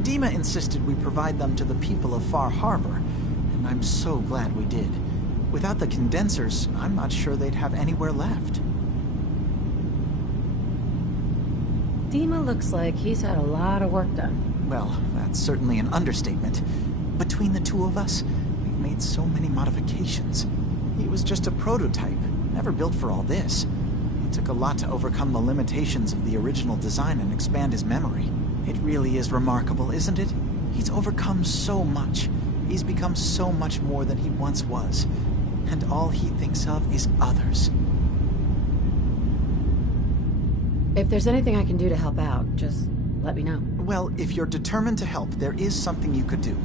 Dima insisted we provide them to the people of Far Harbor, and I'm so glad we did. Without the condensers, I'm not sure they'd have anywhere left. Dima looks like he's had a lot of work done. Well, that's certainly an understatement. Between the two of us, we've made so many modifications. He was just a prototype, never built for all this. It took a lot to overcome the limitations of the original design and expand his memory. It really is remarkable, isn't it? He's overcome so much. He's become so much more than he once was. And all he thinks of is others. If there's anything I can do to help out, just let me know. Well, if you're determined to help, there is something you could do.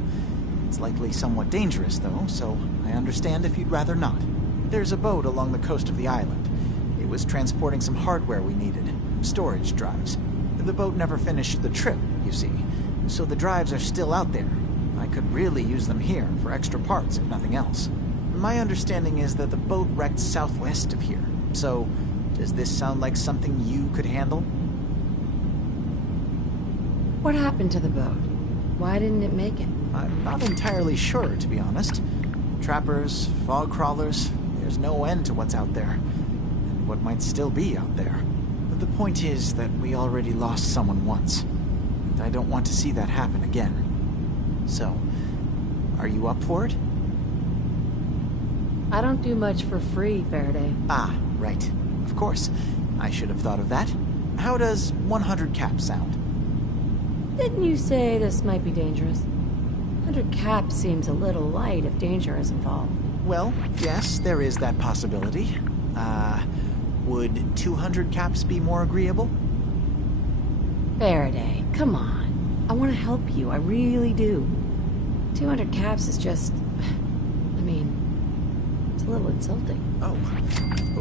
It's likely somewhat dangerous, though, so I understand if you'd rather not. There's a boat along the coast of the island. It was transporting some hardware we needed, storage drives. The boat never finished the trip, you see, so the drives are still out there. I could really use them here for extra parts, if nothing else. My understanding is that the boat wrecked southwest of here, so does this sound like something you could handle? What happened to the boat? Why didn't it make it? I'm not entirely sure, to be honest. Trappers, fog crawlers, there's no end to what's out there, and what might still be out there. But the point is that we already lost someone once, and I don't want to see that happen again. So, are you up for it? I don't do much for free, Faraday. Ah, right. Of course. I should have thought of that. How does 100 caps sound? Didn't you say this might be dangerous? 100 caps seems a little light if danger is involved. Well, yes, there is that possibility. Would 200 caps be more agreeable? Faraday, come on. I want to help you, I really do. 200 caps is just... I mean, it's a little insulting. Oh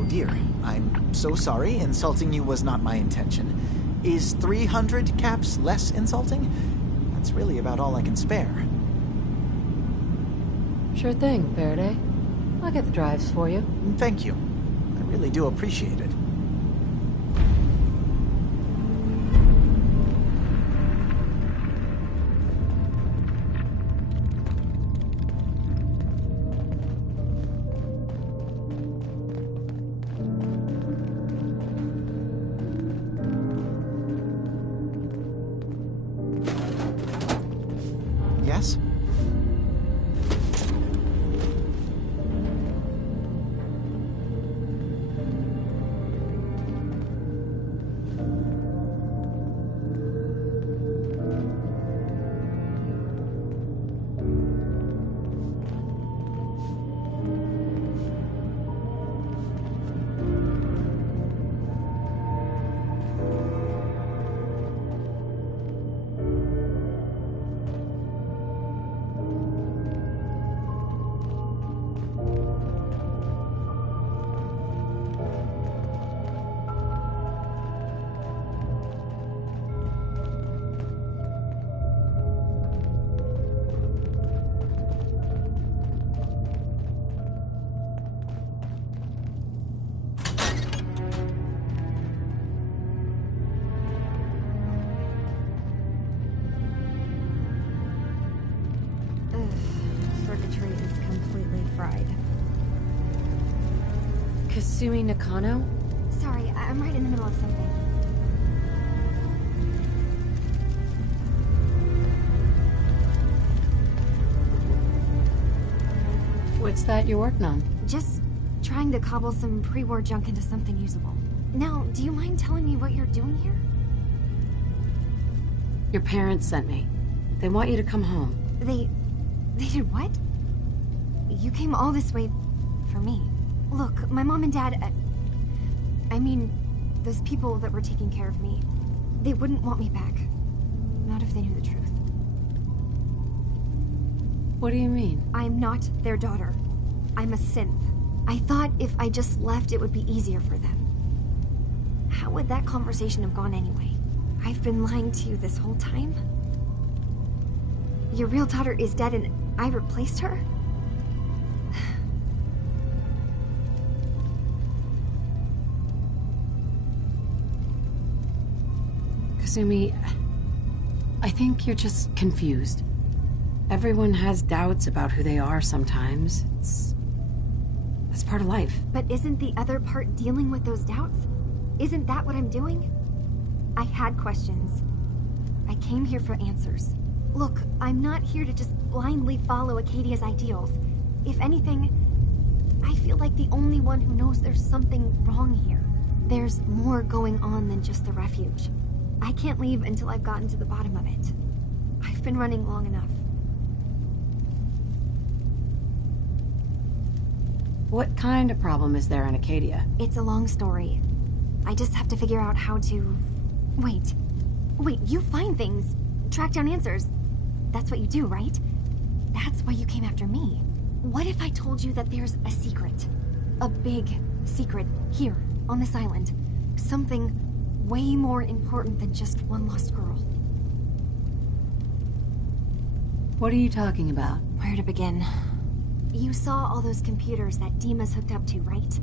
dear. I'm so sorry. Insulting you was not my intention. Is 300 caps less insulting? That's really about all I can spare. Sure thing, Faraday. I'll get the drives for you. Thank you. I really do appreciate it. Yes? battery is completely fried. Kasumi Nakano? Sorry, I'm right in the middle of something. What's that you're working on? Just trying to cobble some pre-war junk into something usable. Now, do you mind telling me what you're doing here? Your parents sent me. They want you to come home. They did what? You came all this way for me. Look, my mom and dad, I mean, those people that were taking care of me, they wouldn't want me back. Not if they knew the truth. What do you mean? I'm not their daughter. I'm a synth. I thought if I just left, it would be easier for them. How would that conversation have gone anyway? I've been lying to you this whole time? Your real daughter is dead and I replaced her? Kasumi, I think you're just confused. Everyone has doubts about who they are sometimes. That's part of life. But isn't the other part dealing with those doubts? Isn't that what I'm doing? I had questions. I came here for answers. Look, I'm not here to just blindly follow Acadia's ideals. If anything, I feel like the only one who knows there's something wrong here. There's more going on than just the refuge. I can't leave until I've gotten to the bottom of it. I've been running long enough. What kind of problem is there in Acadia? It's a long story. I just have to figure out how to... Wait, you find things, track down answers. That's what you do, right? That's why you came after me. What if I told you that there's a secret? A big secret here, on this island. Something way more important than just one lost girl. What are you talking about? Where to begin? You saw all those computers that Dima's hooked up to, right?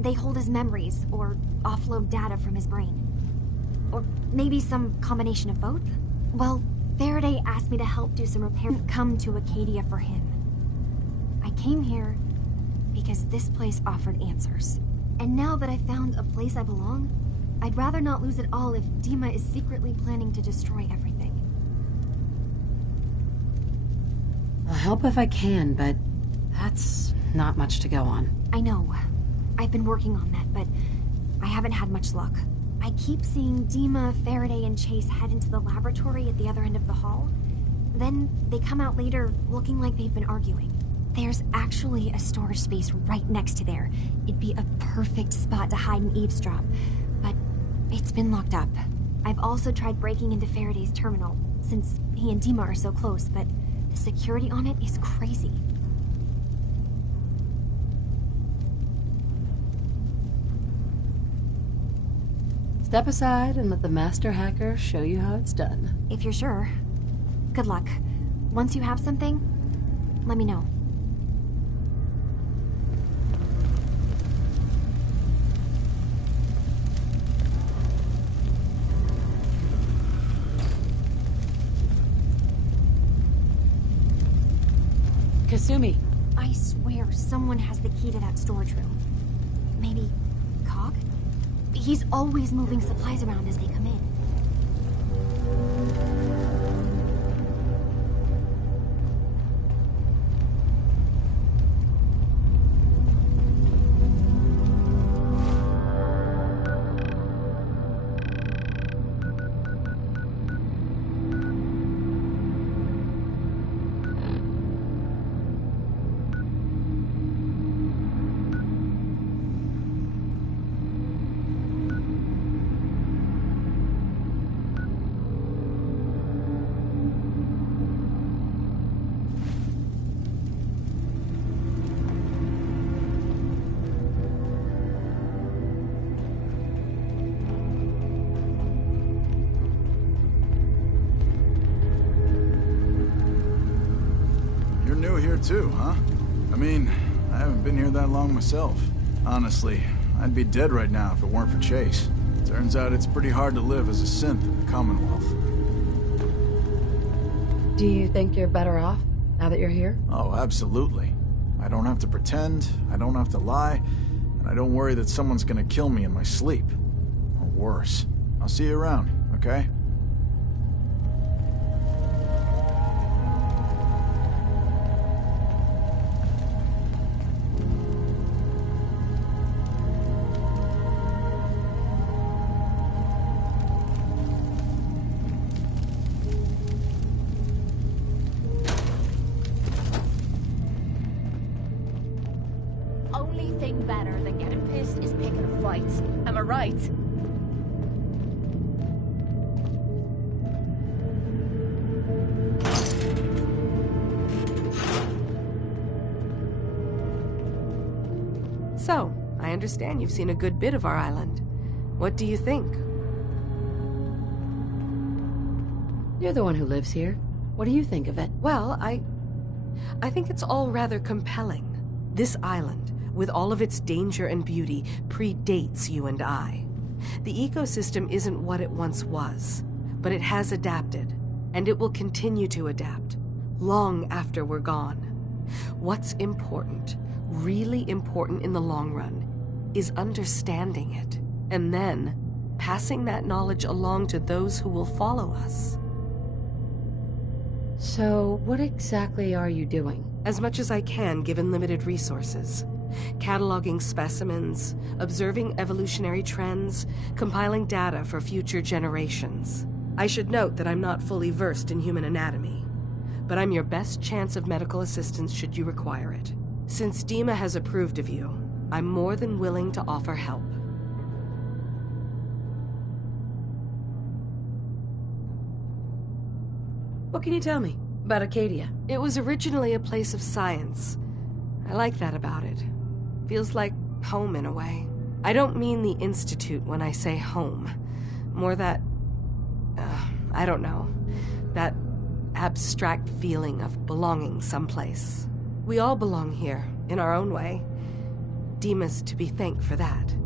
They hold his memories, or offload data from his brain. Or maybe some combination of both? Well, Faraday asked me to help do some repair and come to Acadia for him. I came here because this place offered answers. And now that I've found a place I belong, I'd rather not lose it all if Dima is secretly planning to destroy everything. I'll help if I can, but that's not much to go on. I know. I've been working on that, but I haven't had much luck. I keep seeing Dima, Faraday, and Chase head into the laboratory at the other end of the hall. Then they come out later looking like they've been arguing. There's actually a storage space right next to there. It'd be a perfect spot to hide and eavesdrop, but it's been locked up. I've also tried breaking into Faraday's terminal, since he and Dima are so close, but the security on it is crazy. Step aside and let the master hacker show you how it's done. If you're sure. Good luck. Once you have something, let me know. Kasumi. I swear someone has the key to that storage room. Maybe Cog? He's always moving supplies around as they come in. New here too, huh? I mean, I haven't been here that long myself. Honestly, I'd be dead right now if it weren't for Chase. Turns out it's pretty hard to live as a synth in the Commonwealth. Do you think you're better off now that you're here? Oh, absolutely. I don't have to pretend, I don't have to lie, and I don't worry that someone's gonna kill me in my sleep. Or worse. I'll see you around, okay? Only thing better than getting pissed is picking a fight. Am I right? So, I understand you've seen a good bit of our island. What do you think? You're the one who lives here. What do you think of it? Well, I think it's all rather compelling. This island, with all of its danger and beauty, predates you and I. The ecosystem isn't what it once was, but it has adapted, and it will continue to adapt, long after we're gone. What's important, really important in the long run, is understanding it, and then passing that knowledge along to those who will follow us. So, what exactly are you doing? As much as I can, given limited resources. Cataloging specimens, observing evolutionary trends, compiling data for future generations. I should note that I'm not fully versed in human anatomy, but I'm your best chance of medical assistance should you require it. Since Dima has approved of you, I'm more than willing to offer help. What can you tell me about Acadia? It was originally a place of science. I like that about it. Feels like home in a way. I don't mean the Institute when I say home. More that, I don't know, that abstract feeling of belonging someplace. We all belong here, in our own way. Dima's to be thanked for that.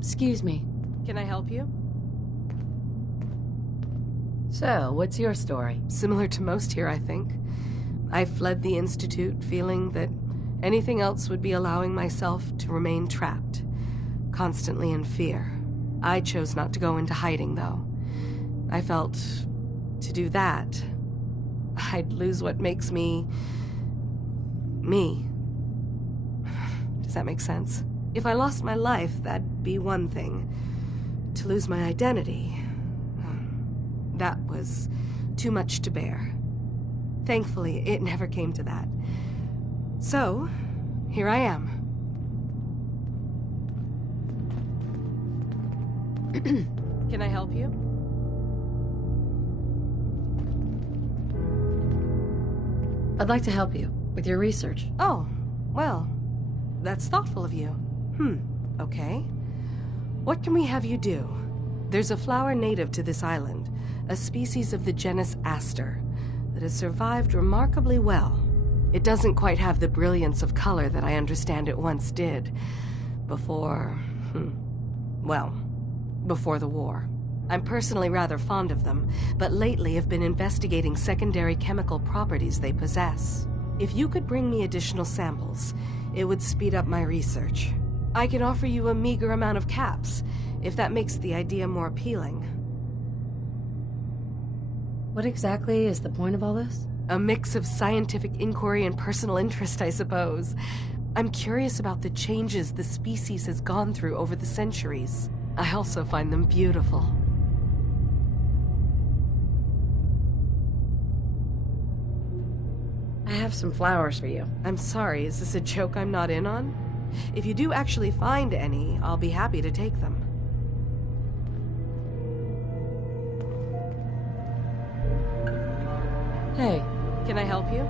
Excuse me. Can I help you? So, what's your story? Similar to most here, I think. I fled the Institute feeling that anything else would be allowing myself to remain trapped, constantly in fear. I chose not to go into hiding, though. I felt to do that, I'd lose what makes me... me. Does that make sense? If I lost my life, that'd be one thing. To lose my identity, that was too much to bear. Thankfully, it never came to that. So, here I am. Can I help you? I'd like to help you with your research. Oh, well, that's thoughtful of you. Okay. What can we have you do? There's a flower native to this island, a species of the genus Aster, that has survived remarkably well. It doesn't quite have the brilliance of color that I understand it once did. Before the war. I'm personally rather fond of them, but lately have been investigating secondary chemical properties they possess. If you could bring me additional samples, it would speed up my research. I can offer you a meager amount of caps, if that makes the idea more appealing. What exactly is the point of all this? A mix of scientific inquiry and personal interest, I suppose. I'm curious about the changes the species has gone through over the centuries. I also find them beautiful. I have some flowers for you. I'm sorry, is this a joke I'm not in on? If you do actually find any, I'll be happy to take them. Hey. Can I help you?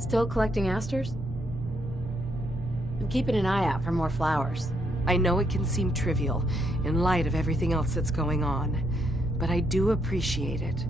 Still collecting asters? I'm keeping an eye out for more flowers. I know it can seem trivial in light of everything else that's going on, but I do appreciate it.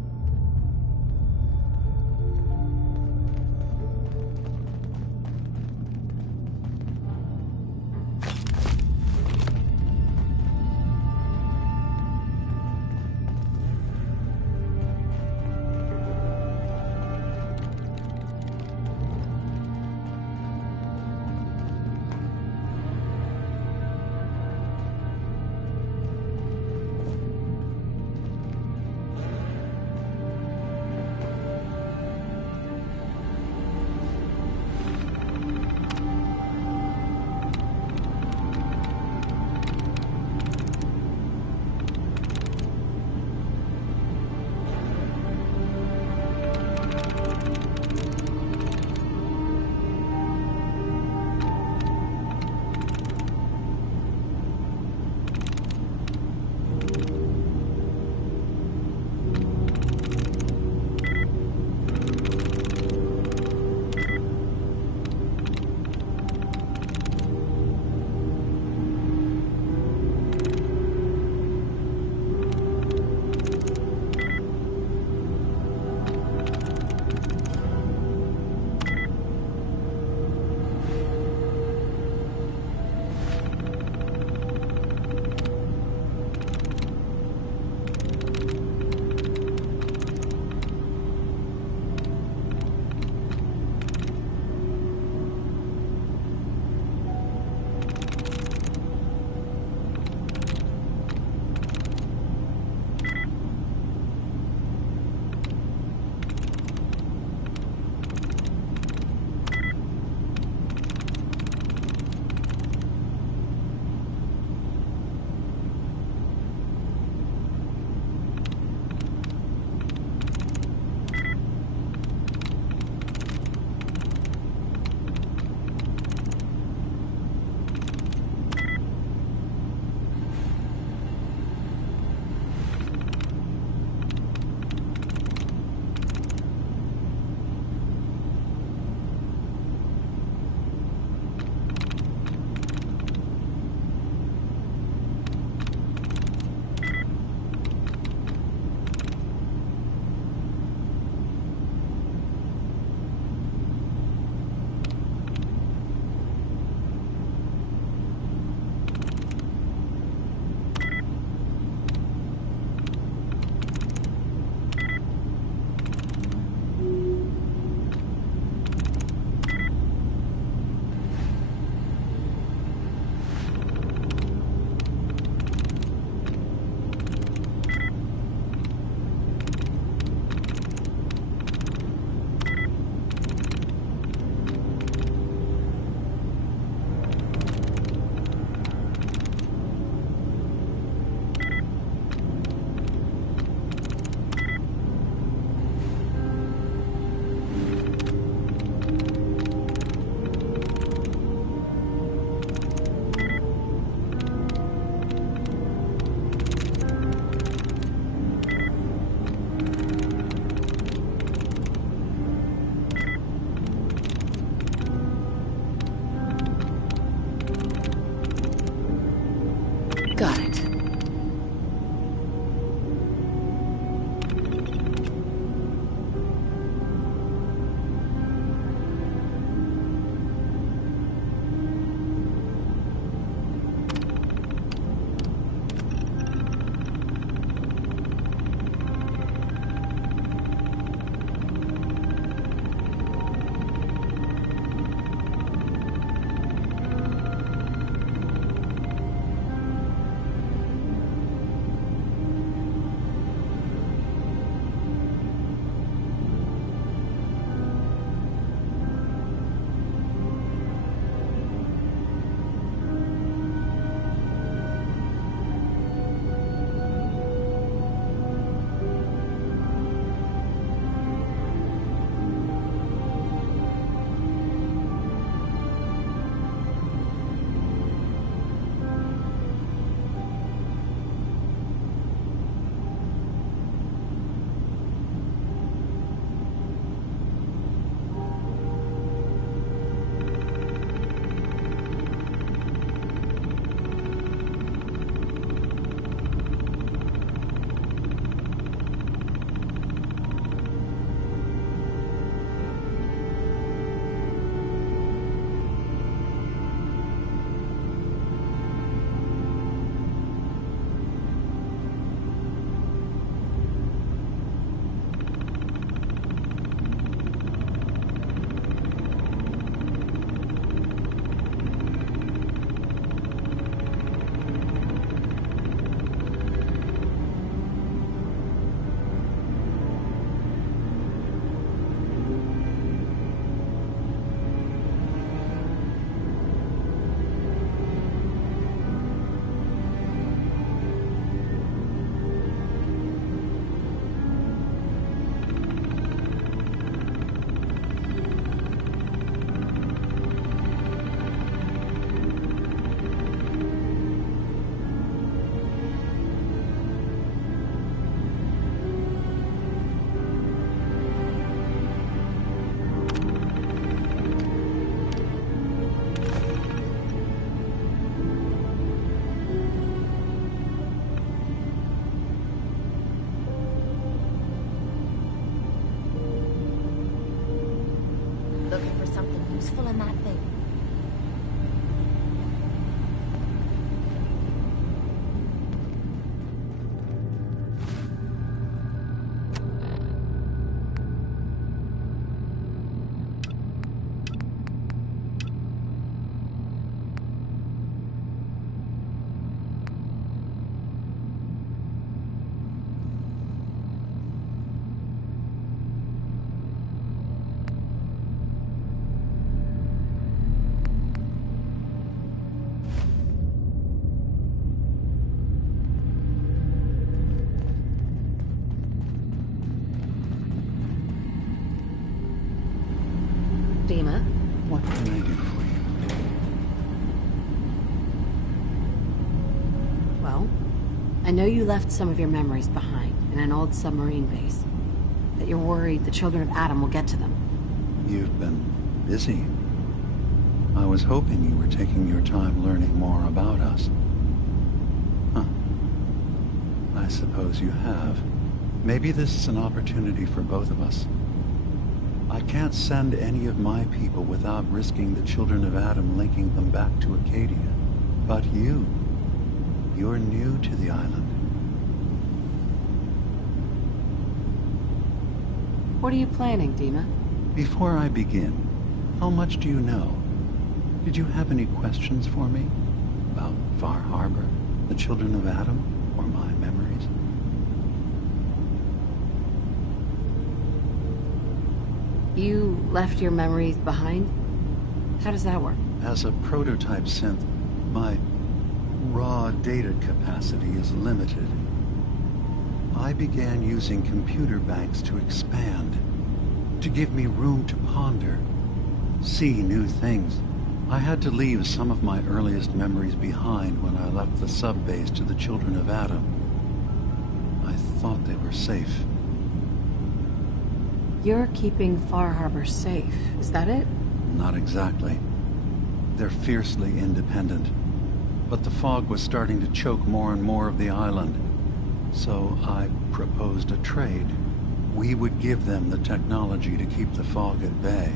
useful in that thing? Dima? What can I do for you? Well, I know you left some of your memories behind in an old submarine base. That you're worried the children of Adam will get to them. You've been busy. I was hoping you were taking your time learning more about us. Huh. I suppose you have. Maybe this is an opportunity for both of us. I can't send any of my people without risking the children of Adam linking them back to Acadia. But you're new to the island. What are you planning, Dima? Before I begin, how much do you know? Did you have any questions for me? About Far Harbor, the children of Adam, or my memories? You left your memories behind? How does that work? As a prototype synth, my raw data capacity is limited. I began using computer banks to expand, to give me room to ponder, see new things. I had to leave some of my earliest memories behind when I left the sub-base to the children of Adam. I thought they were safe. You're keeping Far Harbor safe, is that it? Not exactly. They're fiercely independent. But the fog was starting to choke more and more of the island. So I proposed a trade. We would give them the technology to keep the fog at bay,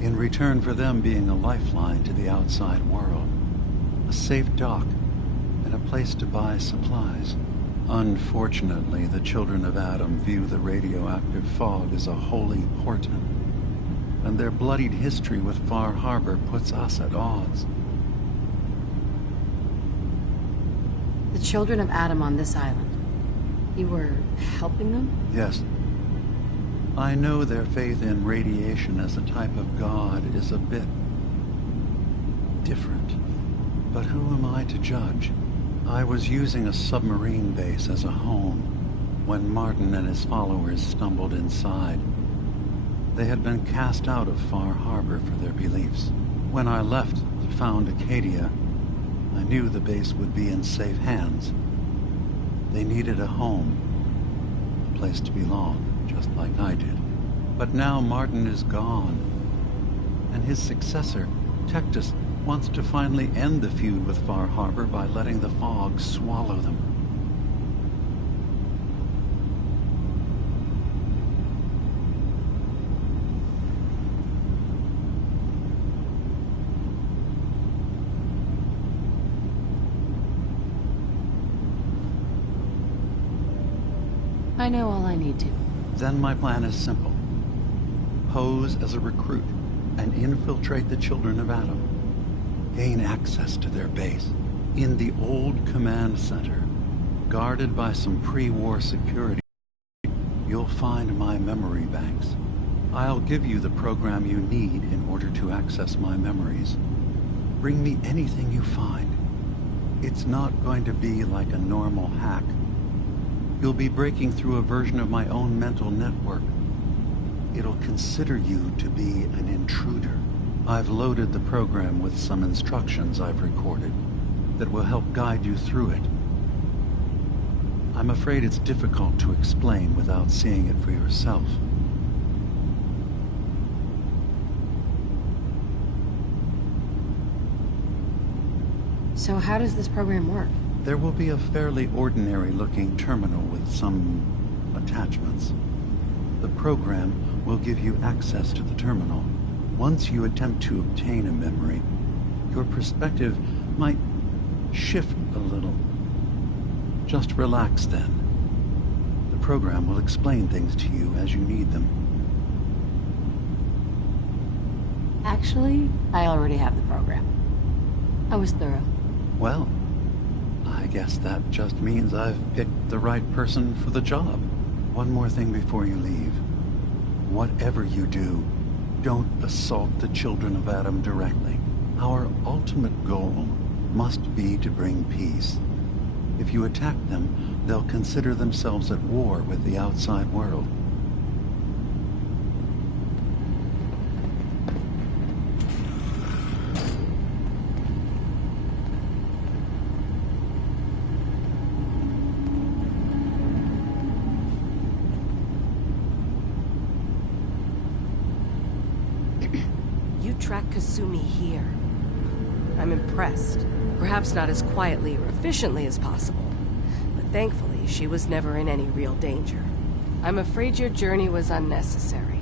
in return for them being a lifeline to the outside world. A safe dock, and a place to buy supplies. Unfortunately, the children of Adam view the radioactive fog as a holy portent, and their bloodied history with Far Harbor puts us at odds. The children of Adam on this island. You were helping them? Yes. I know their faith in radiation as a type of god is a bit different. But who am I to judge? I was using a submarine base as a home when Martin and his followers stumbled inside. They had been cast out of Far Harbor for their beliefs. When I left to found Acadia, I knew the base would be in safe hands. They needed a home, a place to belong, just like I did. But now Martin is gone, and his successor, Tectus, wants to finally end the feud with Far Harbor by letting the fog swallow them. I know all I need to. Then my plan is simple. Pose as a recruit and infiltrate the children of Adam. Gain access to their base. In the old command center, guarded by some pre-war security, you'll find my memory banks. I'll give you the program you need in order to access my memories. Bring me anything you find. It's not going to be like a normal hack. You'll be breaking through a version of my own mental network. It'll consider you to be an intruder. I've loaded the program with some instructions I've recorded that will help guide you through it. I'm afraid it's difficult to explain without seeing it for yourself. So how does this program work? There will be a fairly ordinary-looking terminal with some attachments. The program will give you access to the terminal. Once you attempt to obtain a memory, your perspective might shift a little. Just relax then. The program will explain things to you as you need them. Actually, I already have the program. I was thorough. Well, I guess that just means I've picked the right person for the job. One more thing before you leave. Whatever you do, don't assault the children of Adam directly. Our ultimate goal must be to bring peace. If you attack them, they'll consider themselves at war with the outside world. You track Kasumi here. I'm impressed. Perhaps not as quietly or efficiently as possible, but thankfully she was never in any real danger. I'm afraid your journey was unnecessary.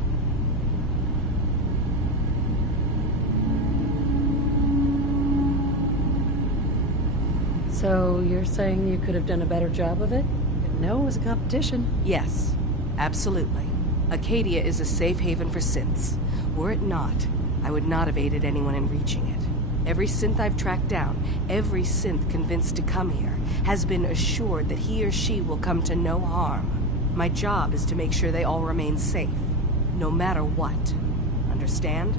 So you're saying you could have done a better job of it? Didn't know it was a competition. Yes, absolutely. Acadia is a safe haven for synths. Were it not, I would not have aided anyone in reaching it. Every synth I've tracked down, every synth convinced to come here, has been assured that he or she will come to no harm. My job is to make sure they all remain safe, no matter what. Understand?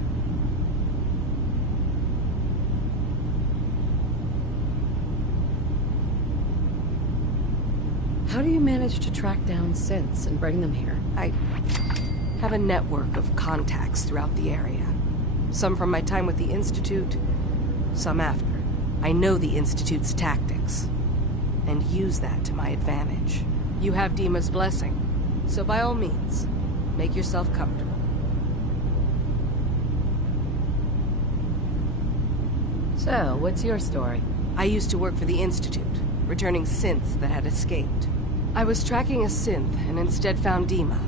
How do you manage to track down synths and bring them here? I have a network of contacts throughout the area. Some from my time with the Institute, some after. I know the Institute's tactics, and use that to my advantage. You have Dima's blessing, so by all means, make yourself comfortable. So, what's your story? I used to work for the Institute, returning synths that had escaped. I was tracking a synth and instead found Dima.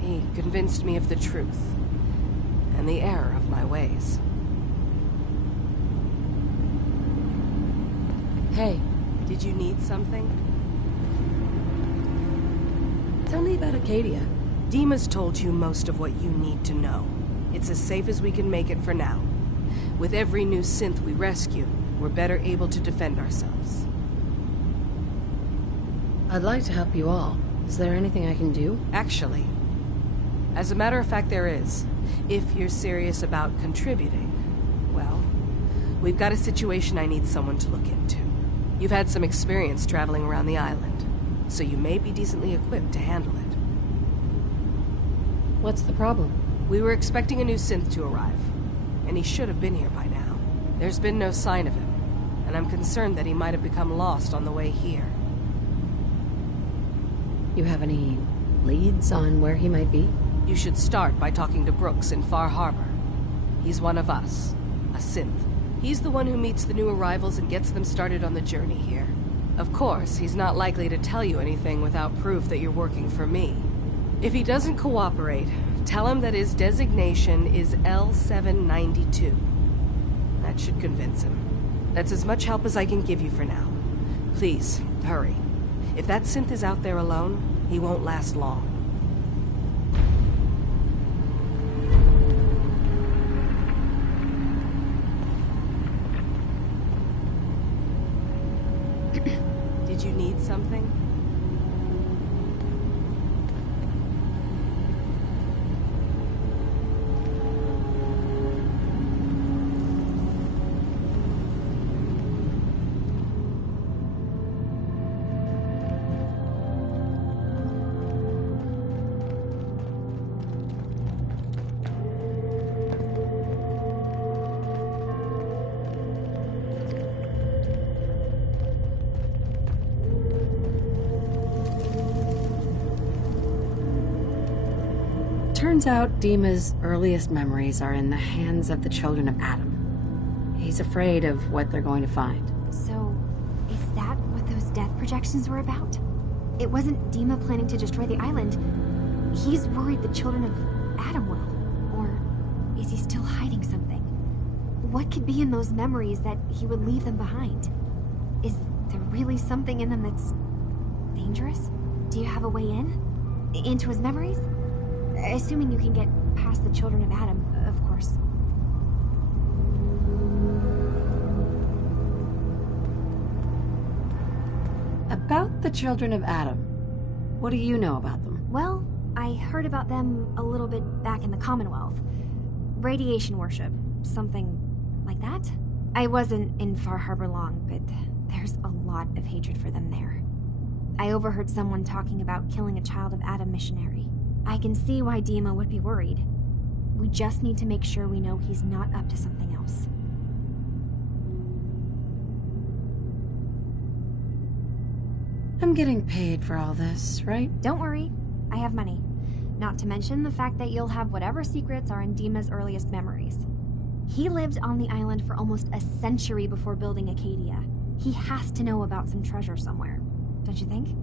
He convinced me of the truth and the error of my ways. Hey, did you need something? Tell me about Acadia. Dima's told you most of what you need to know. It's as safe as we can make it for now. With every new synth we rescue, we're better able to defend ourselves. I'd like to help you all. Is there anything I can do? Actually, as a matter of fact, there is. If you're serious about contributing, well, we've got a situation I need someone to look into. You've had some experience traveling around the island, so you may be decently equipped to handle it. What's the problem? We were expecting a new synth to arrive, and he should have been here by now. There's been no sign of him, and I'm concerned that he might have become lost on the way here. You have any leads on where he might be? You should start by talking to Brooks in Far Harbor. He's one of us, a synth. He's the one who meets the new arrivals and gets them started on the journey here. Of course, he's not likely to tell you anything without proof that you're working for me. If he doesn't cooperate, tell him that his designation is L792. That should convince him. That's as much help as I can give you for now. Please, hurry. If that synth is out there alone, he won't last long. Did you need something? Turns out Dima's earliest memories are in the hands of the children of Adam. He's afraid of what they're going to find. So, is that what those death projections were about? It wasn't Dima planning to destroy the island. He's worried the children of Adam will. Or is he still hiding something? What could be in those memories that he would leave them behind? Is there really something in them that's dangerous? Do you have a way in? Into his memories? Assuming you can get past the children of Adam, of course. About the children of Adam, what do you know about them? Well, I heard about them a little bit back in the Commonwealth. Radiation worship, something like that. I wasn't in Far Harbor long, but there's a lot of hatred for them there. I overheard someone talking about killing a child of Adam missionary. I can see why Dima would be worried. We just need to make sure we know he's not up to something else. I'm getting paid for all this, right? Don't worry, I have money. Not to mention the fact that you'll have whatever secrets are in Dima's earliest memories. He lived on the island for almost a century before building Acadia. He has to know about some treasure somewhere, don't you think?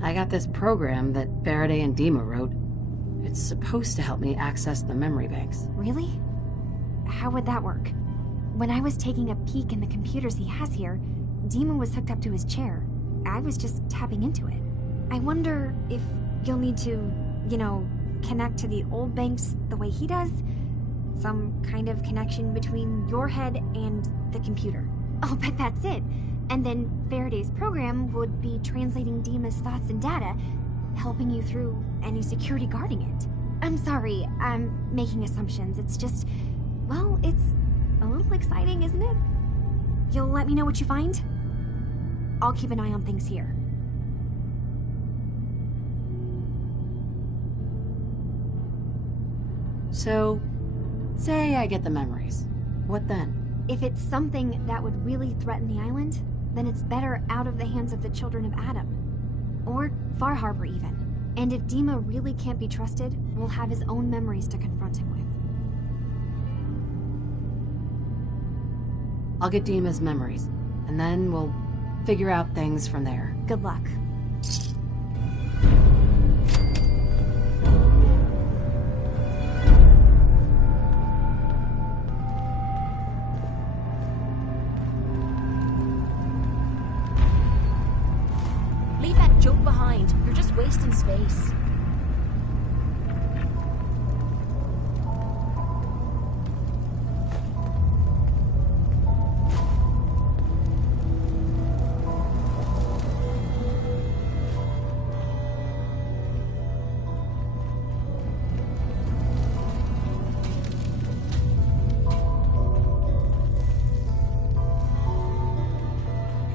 I got this program that Faraday and Dima wrote. It's supposed to help me access the memory banks. Really? How would that work? When I was taking a peek in the computers he has here, Dima was hooked up to his chair. I was just tapping into it. I wonder if you'll need to, connect to the old banks the way he does? Some kind of connection between your head and the computer. I'll bet that's it. And then Faraday's program would be translating Dima's thoughts and data, helping you through any security guarding it. I'm sorry, I'm making assumptions. It's just, well, it's a little exciting, isn't it? You'll let me know what you find? I'll keep an eye on things here. So, say I get the memories. What then? If it's something that would really threaten the island, then it's better out of the hands of the children of Adam. Or Far Harbor, even. And if Dima really can't be trusted, we'll have his own memories to confront him with. I'll get Dima's memories, and then we'll figure out things from there. Good luck. Leave that junk behind. You're just wasting space.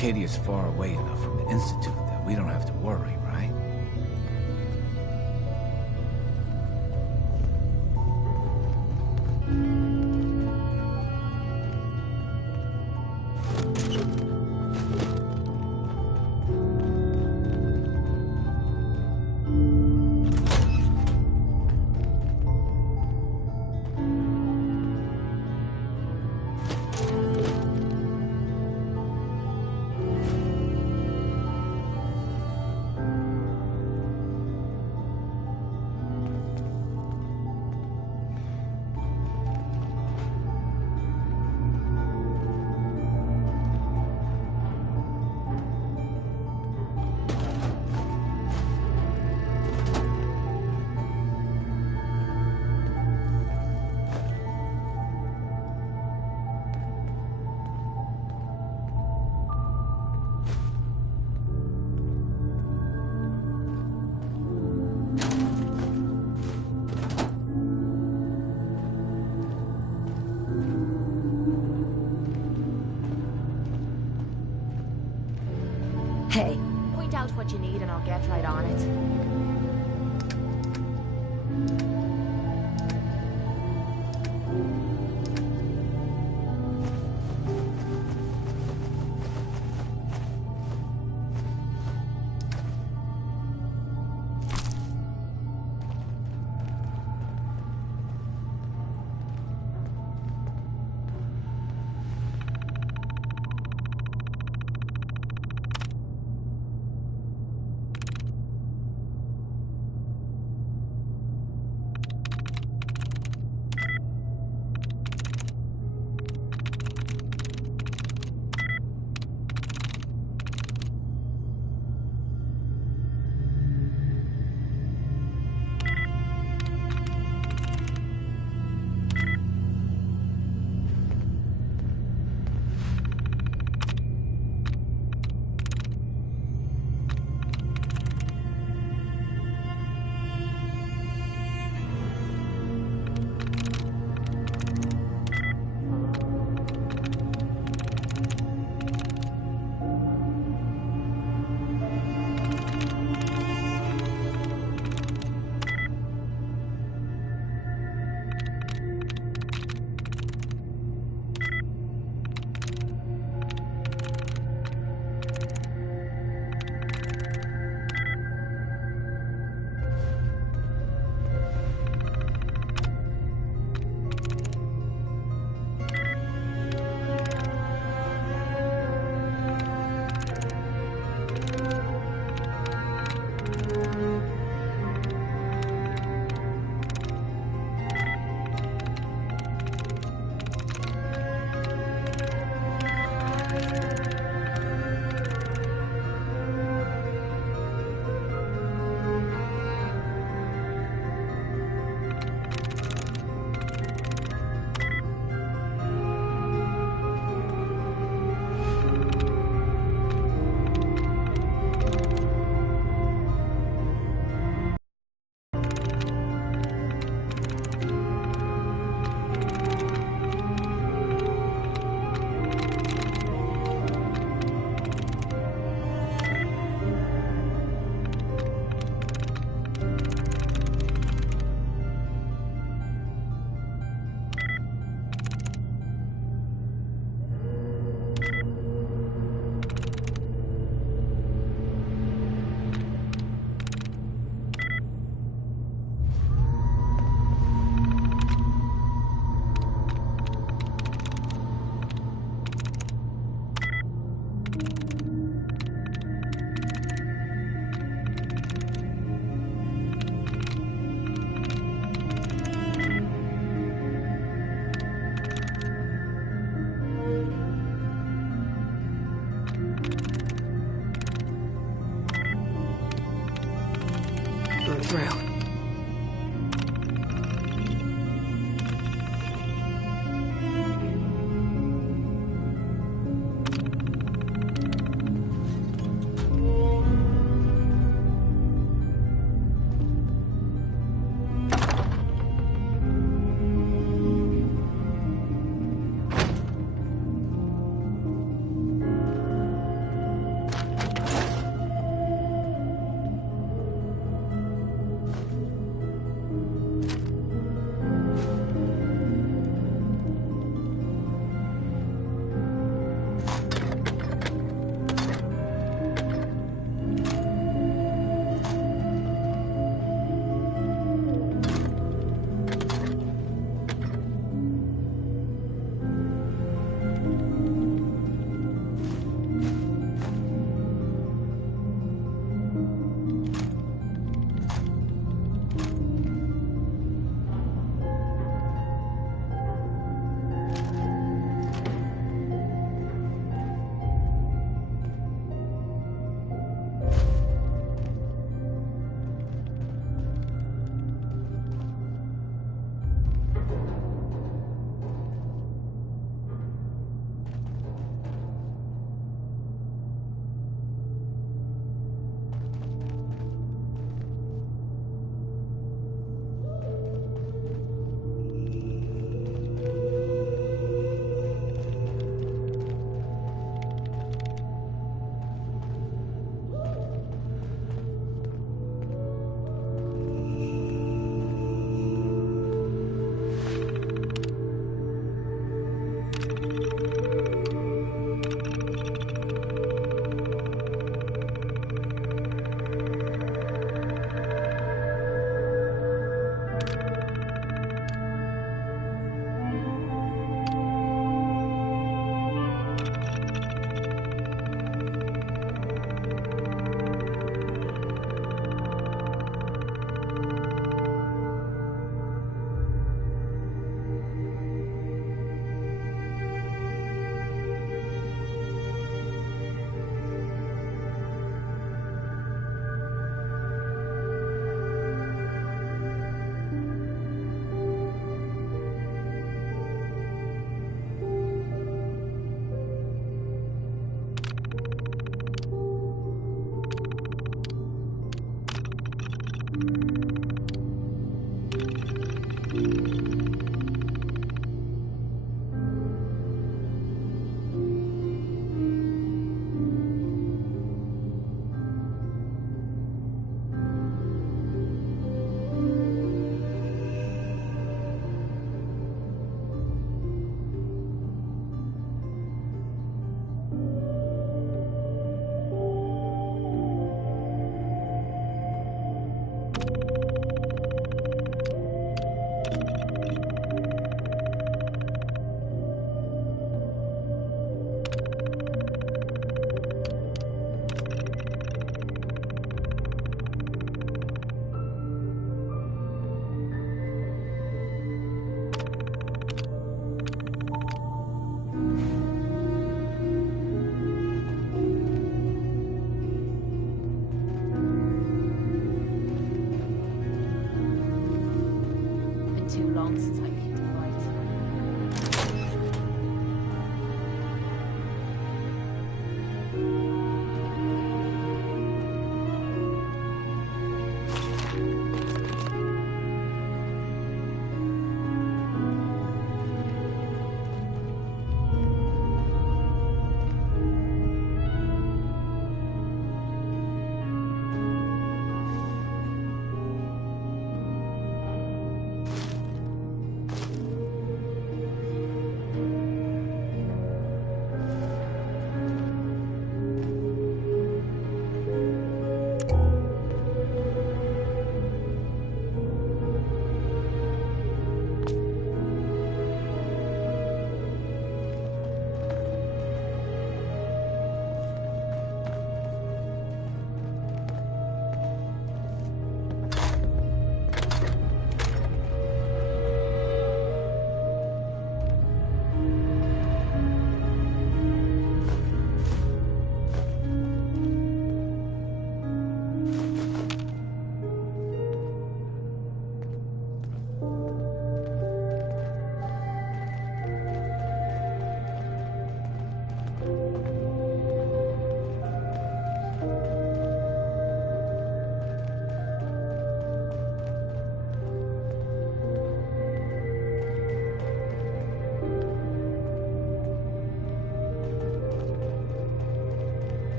Acadia's far away enough from the Institute that we don't have to worry, right? Hey. Point out what you need and I'll get right on it. get through.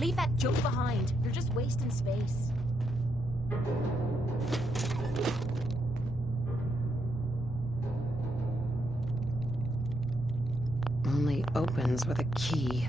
Leave that junk behind. You're just wasting space. Only opens with a key.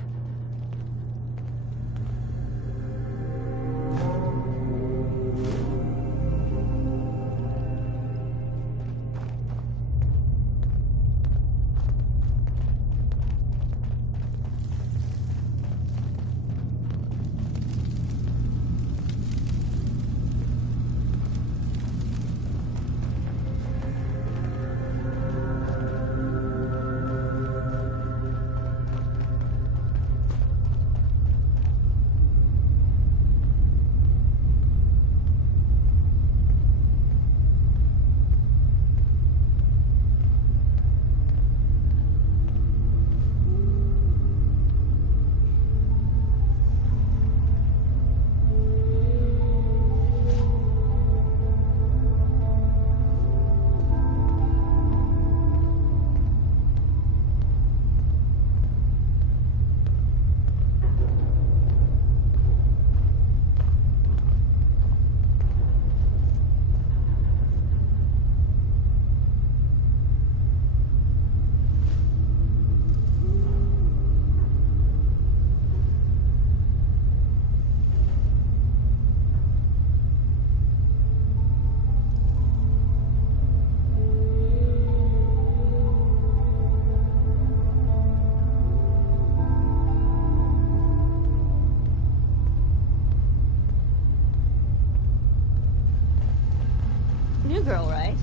New girl, right?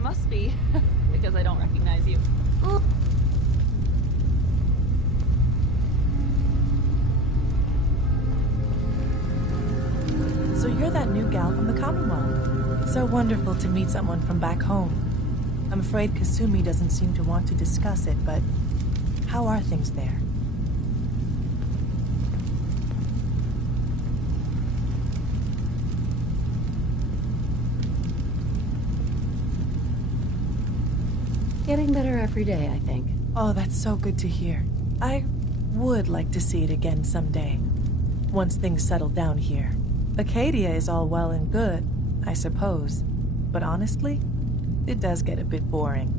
Must be, because I don't recognize you. So you're that new gal from the Commonwealth. It's so wonderful to meet someone from back home. I'm afraid Kasumi doesn't seem to want to discuss it, but how are things there? Getting better every day, I think. Oh, that's so good to hear. I would like to see it again someday, once things settle down here. Acadia is all well and good, I suppose, but honestly, it does get a bit boring.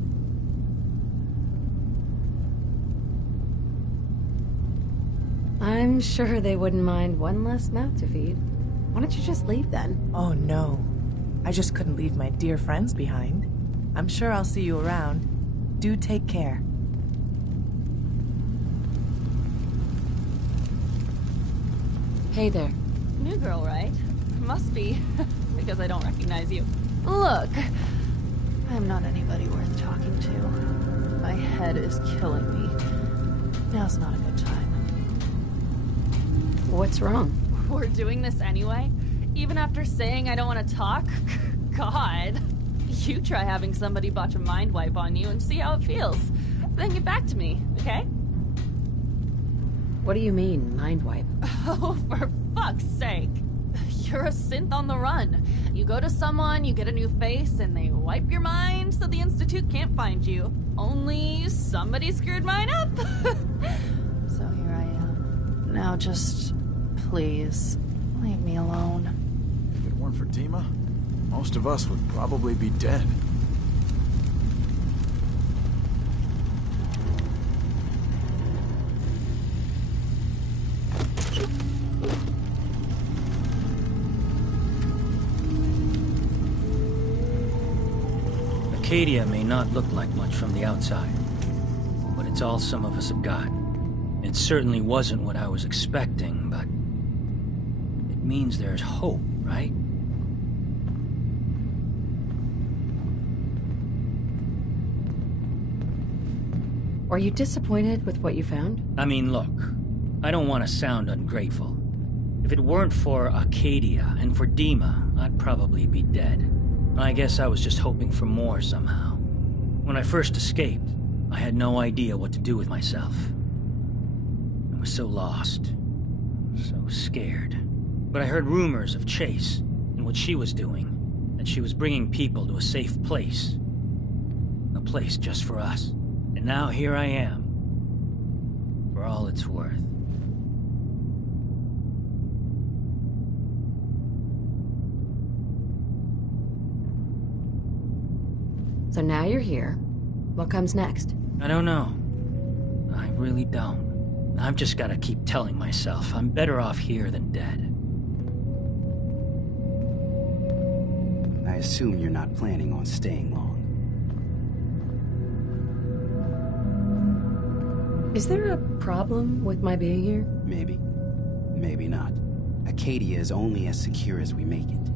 I'm sure they wouldn't mind one less mouth to feed. Why don't you just leave then? Oh no, I just couldn't leave my dear friends behind. I'm sure I'll see you around. Do take care. Hey there. New girl, right? Must be, because I don't recognize you. Look, I'm not anybody worth talking to. My head is killing me. Now's not a good time. What's wrong? We're doing this anyway? Even after saying I don't want to talk? God. You try having somebody botch a mind wipe on you and see how it feels. Then get back to me, okay? What do you mean, mind wipe? Oh, for fuck's sake. You're a synth on the run. You go to someone, you get a new face, and they wipe your mind so the Institute can't find you. Only somebody screwed mine up. So here I am. Now just, please, leave me alone. If it weren't for Dima, most of us would probably be dead. Acadia may not look like much from the outside, but it's all some of us have got. It certainly wasn't what I was expecting, but it means there's hope, right? Are you disappointed with what you found? I mean, look, I don't want to sound ungrateful. If it weren't for Acadia and for Dima, I'd probably be dead. I guess I was just hoping for more somehow. When I first escaped, I had no idea what to do with myself. I was so lost, so scared. But I heard rumors of Chase and what she was doing, that she was bringing people to a safe place. A place just for us. And now here I am, for all it's worth. So now you're here. What comes next? I don't know. I really don't. I've just gotta keep telling myself I'm better off here than dead. I assume you're not planning on staying long. Is there a problem with my being here? Maybe. Maybe not. Acadia is only as secure as we make it.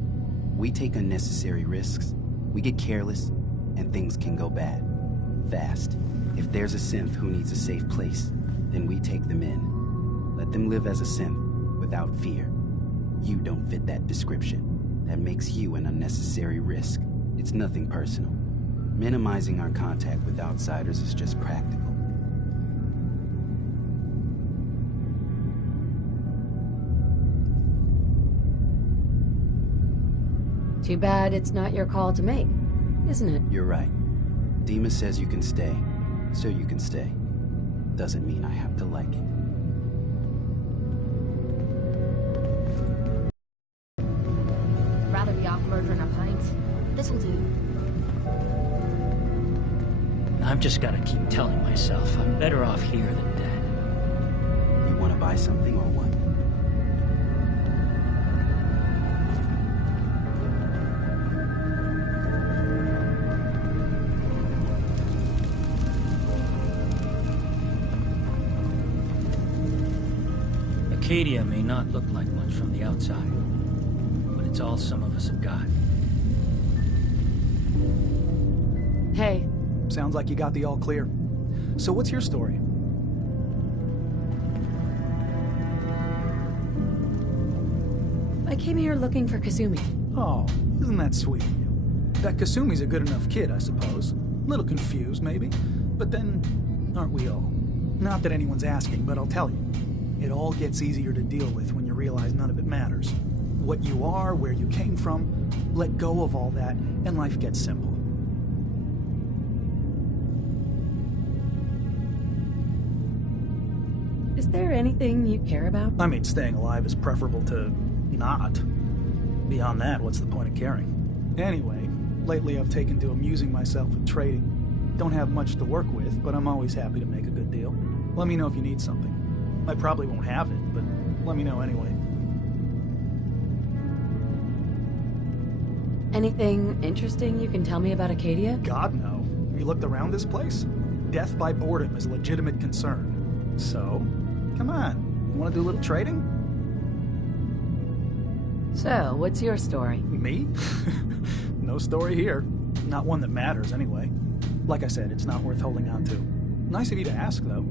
We take unnecessary risks, we get careless, and things can go bad. Fast. If there's a synth who needs a safe place, then we take them in. Let them live as a synth, without fear. You don't fit that description. That makes you an unnecessary risk. It's nothing personal. Minimizing our contact with outsiders is just practical. Too bad it's not your call to make, isn't it? You're right. Dima says you can stay, so you can stay. Doesn't mean I have to like it. I'd rather be off murdering a pint. This'll do. I've just gotta keep telling myself I'm better off here than dead. You want to buy something or what? Acadia may not look like much from the outside, but it's all some of us have got. Hey. Sounds like you got the all clear. So what's your story? I came here looking for Kasumi. Oh, isn't that sweet of you? That Kasumi's a good enough kid, I suppose. Little confused, maybe. But then, aren't we all? Not that anyone's asking, but I'll tell you. It all gets easier to deal with when you realize none of it matters. What you are, where you came from, let go of all that, and life gets simple. Is there anything you care about? I mean, staying alive is preferable to not. Beyond that, what's the point of caring? Anyway, lately I've taken to amusing myself with trading. Don't have much to work with, but I'm always happy to make a good deal. Let me know if you need something. I probably won't have it, but let me know anyway. Anything interesting you can tell me about Acadia? God, no. You looked around this place? Death by boredom is a legitimate concern. So, come on. You want to do a little trading? So, what's your story? Me? No story here. Not one that matters, anyway. Like I said, it's not worth holding on to. Nice of you to ask, though.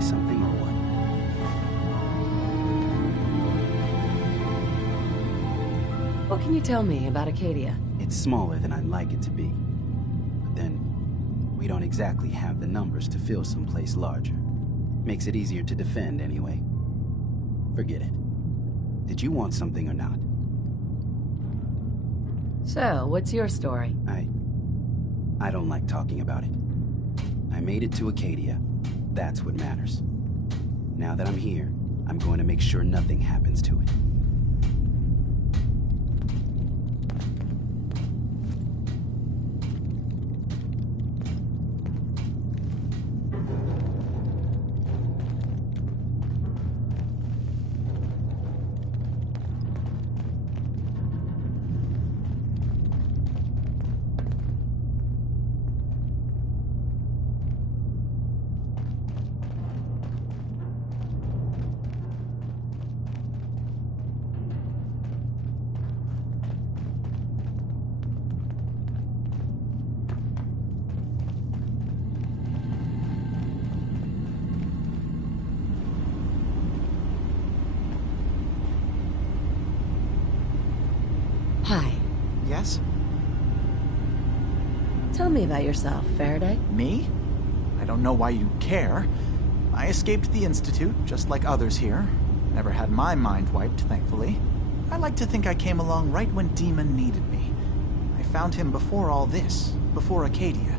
Something or what? What can you tell me about Acadia? It's smaller than I'd like it to be. But then, we don't exactly have the numbers to fill someplace larger. Makes it easier to defend anyway. Forget it. Did you want something or not? So, what's your story? I don't like talking about it. I made it to Acadia. That's what matters. Now that I'm here, I'm going to make sure nothing happens to it. Tell me about yourself, Faraday. Me? I don't know why you care. I escaped the Institute, just like others here. Never had my mind wiped, thankfully. I like to think I came along right when Demon needed me. I found him before all this, before Acadia.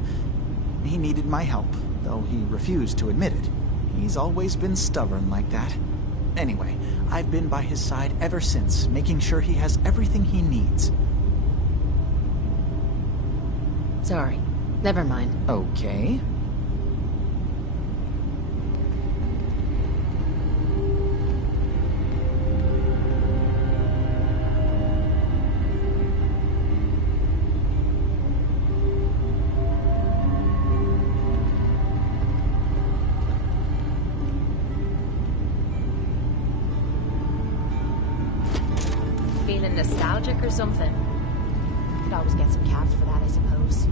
He needed my help, though he refused to admit it. He's always been stubborn like that. Anyway, I've been by his side ever since, making sure he has everything he needs. Sorry. Never mind. Okay. Feeling nostalgic or something? Could always get some cabs for that, I suppose.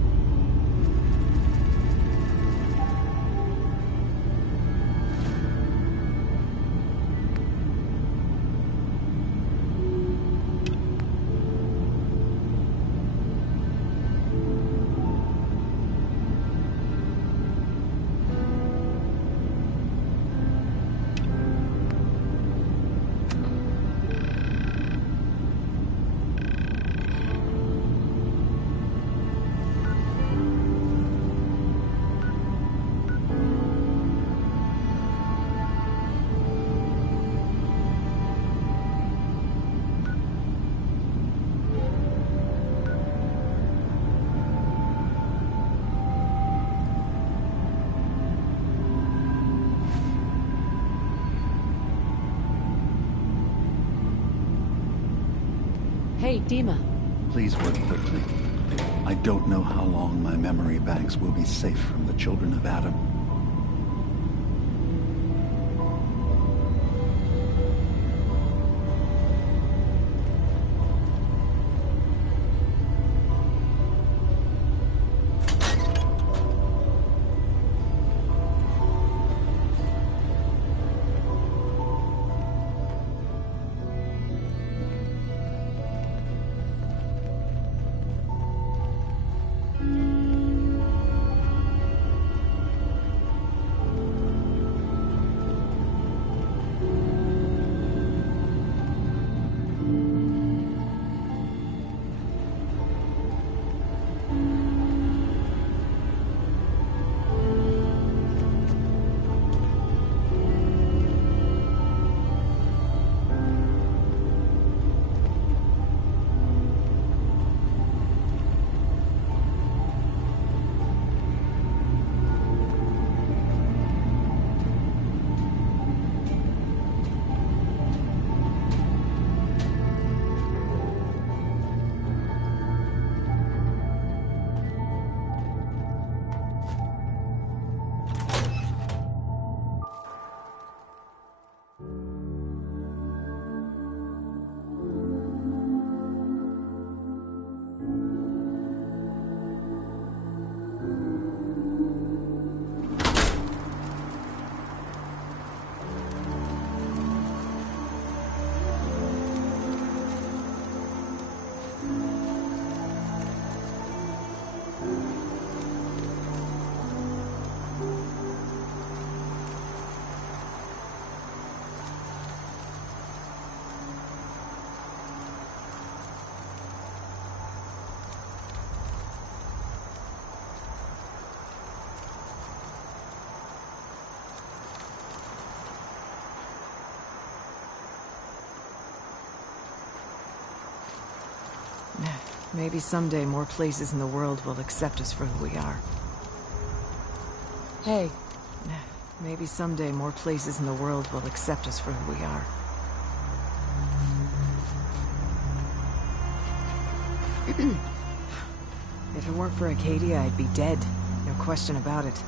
Hey, Dima. Please work quickly. I don't know how long my memory banks will be safe from the children of Adam. Maybe someday more places in the world will accept us for who we are. Hey. Maybe someday more places in the world will accept us for who we are. If it weren't for Acadia, I'd be dead. No question about it.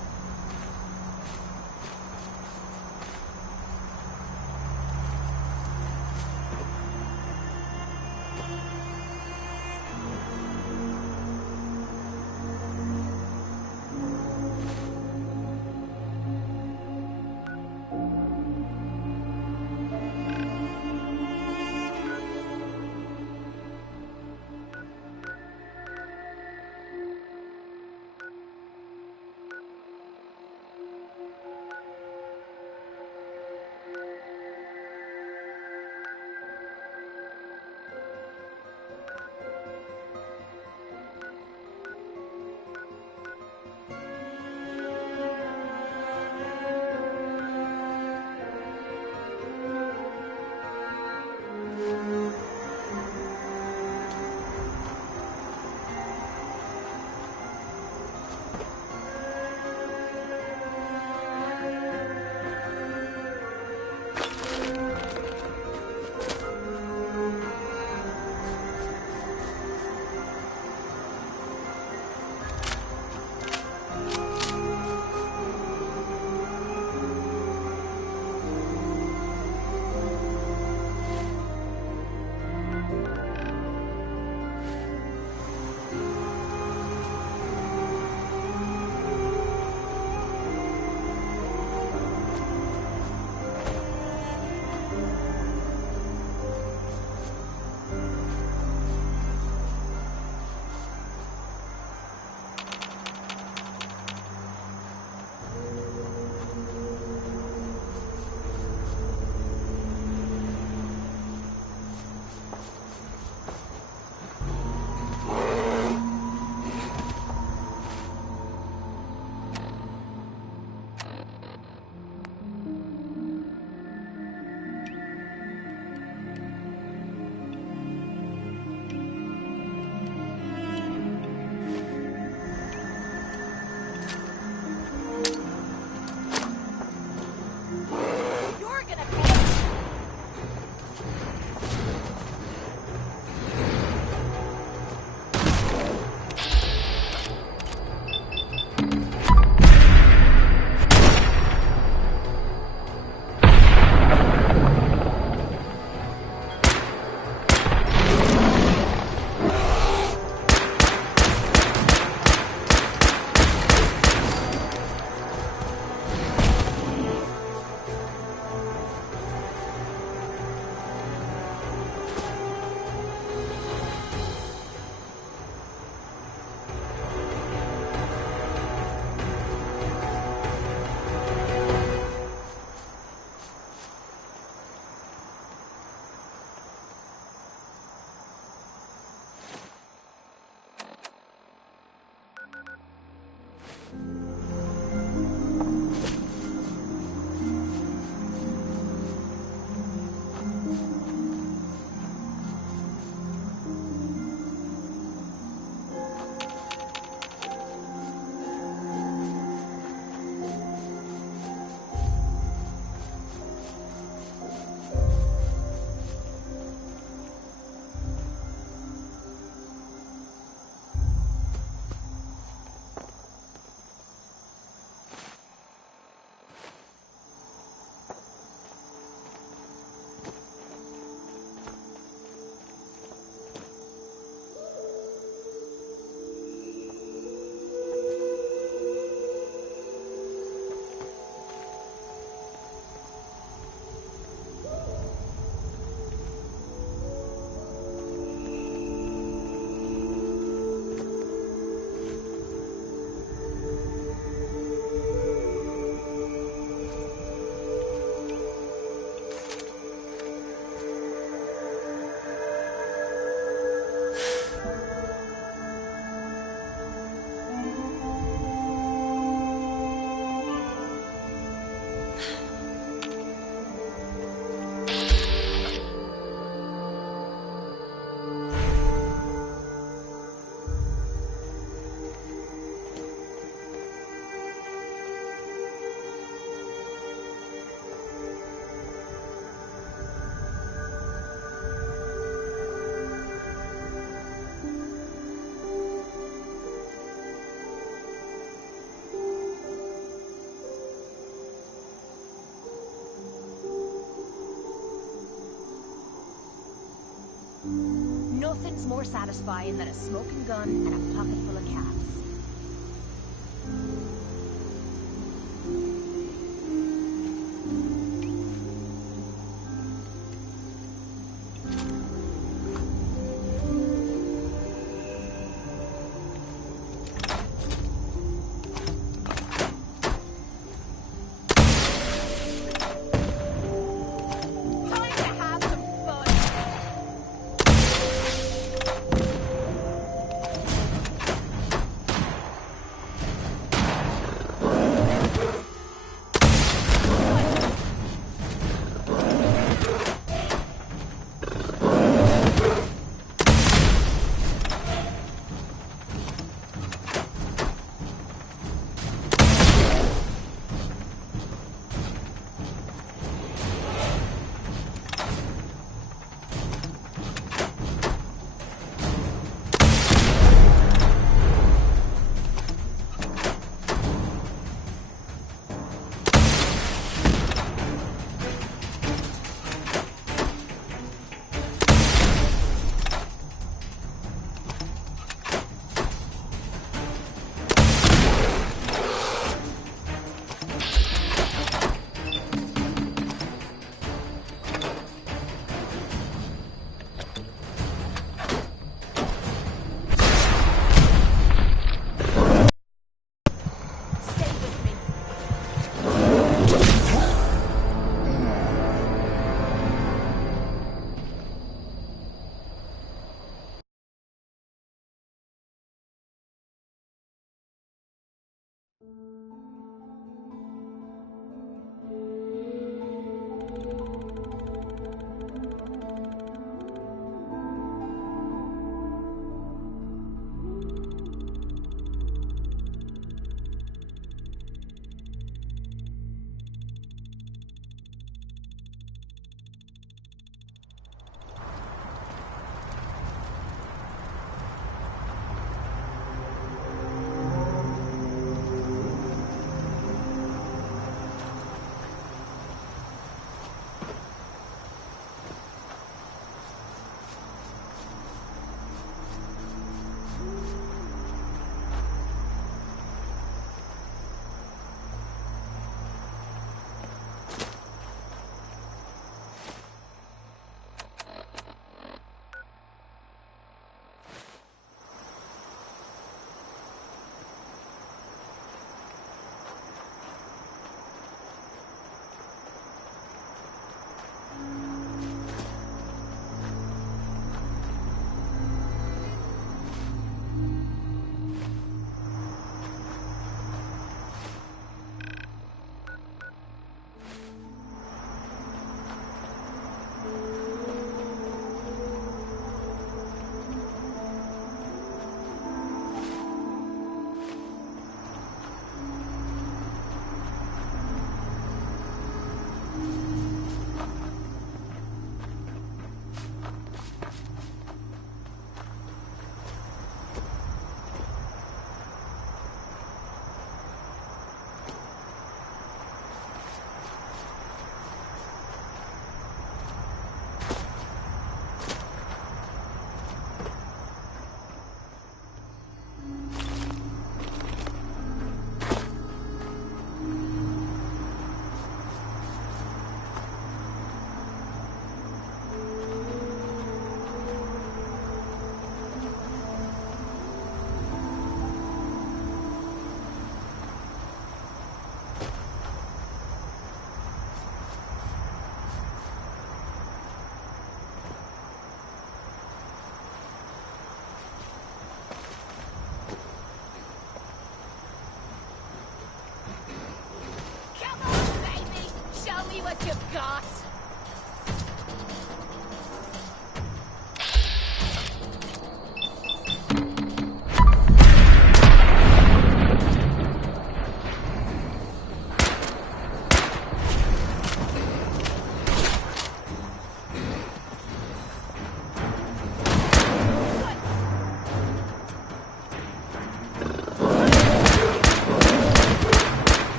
Nothing's more satisfying than a smoking gun and a pocket full of caps.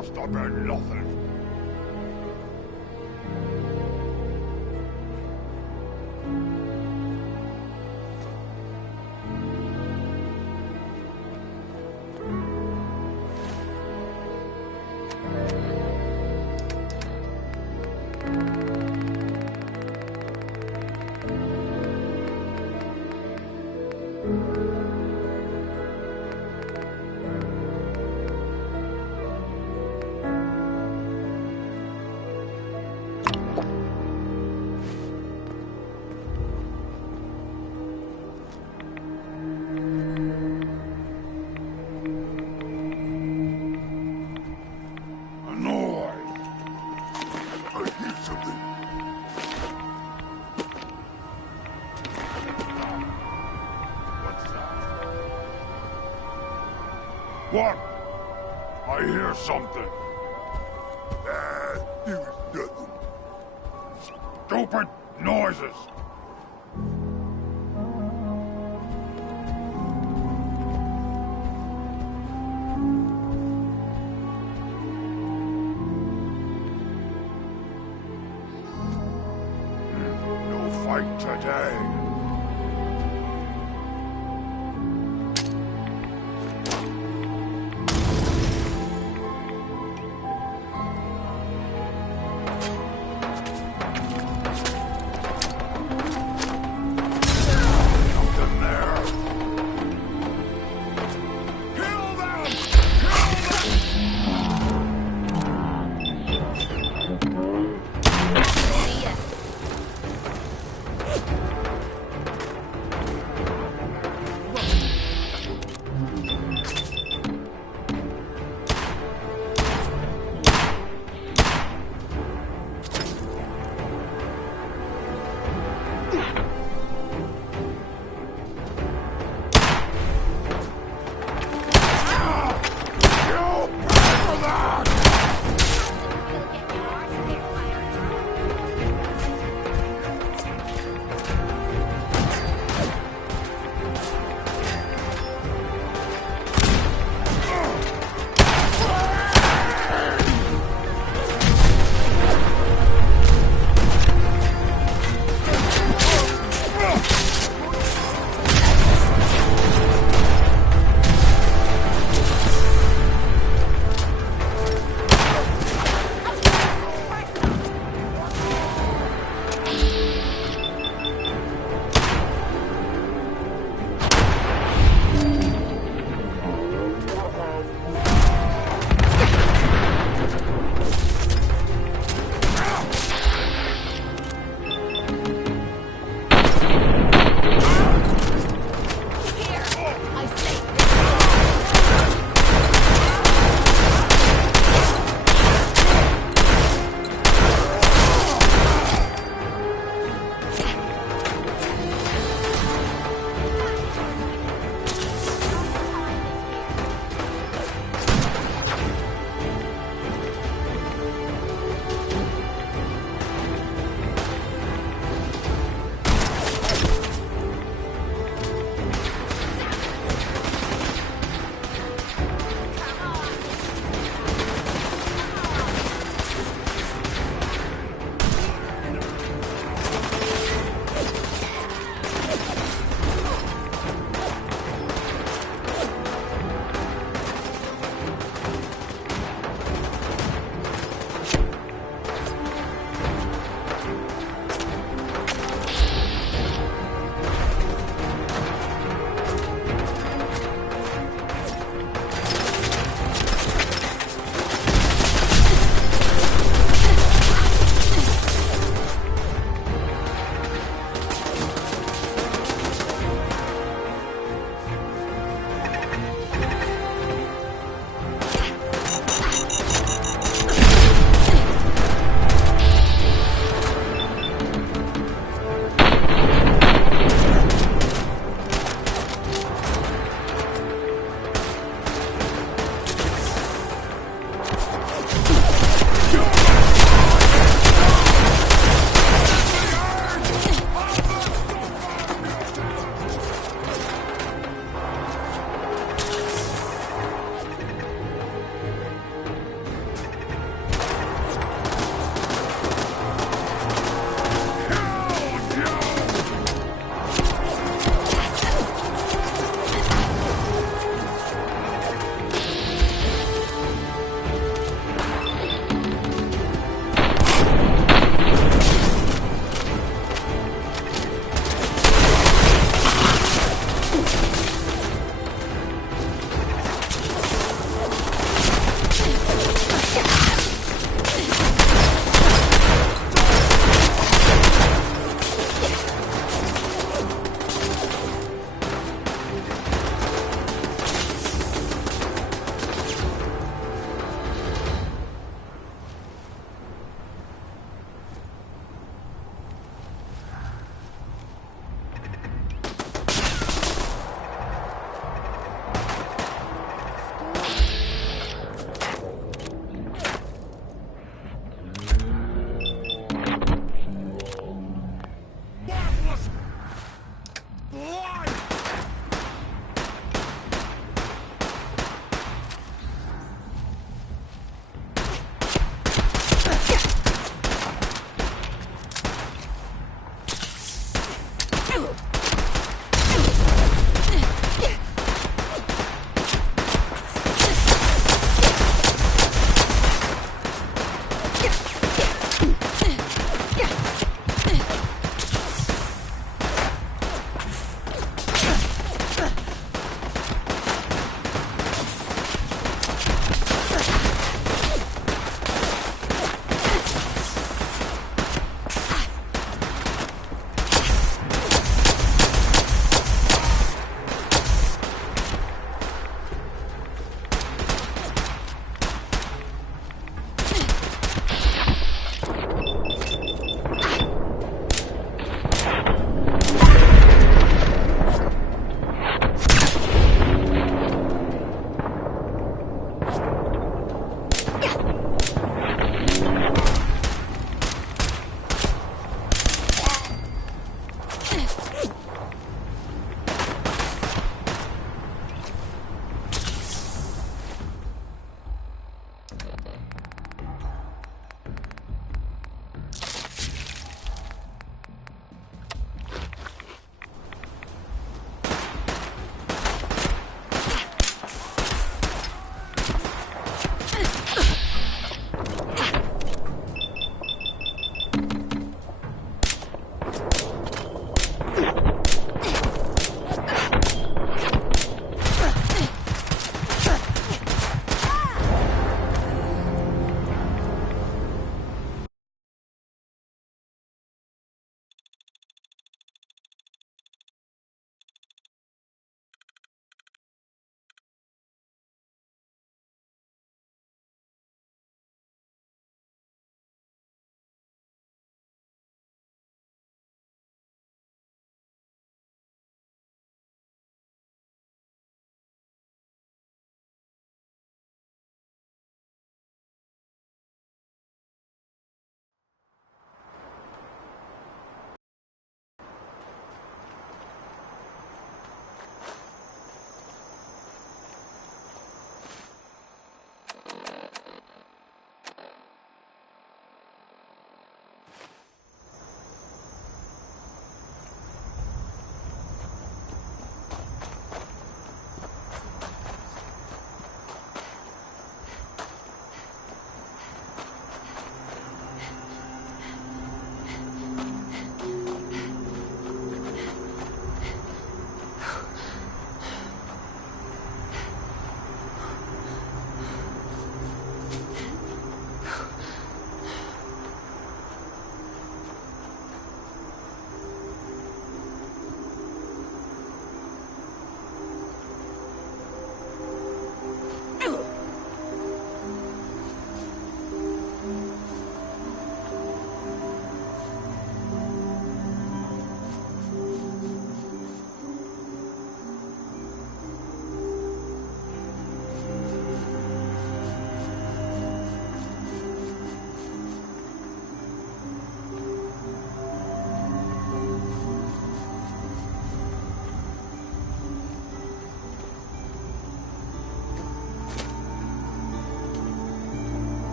must have been nothing. What? I hear something. It was nothing. Stupid noises. No fight today.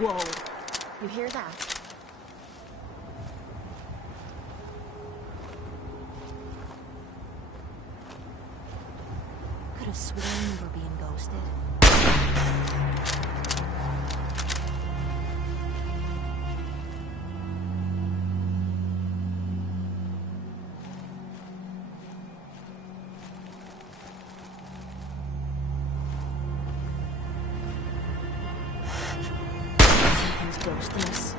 Whoa. You hear that? Could have sworn we were being ghosted. Something's ghosting us.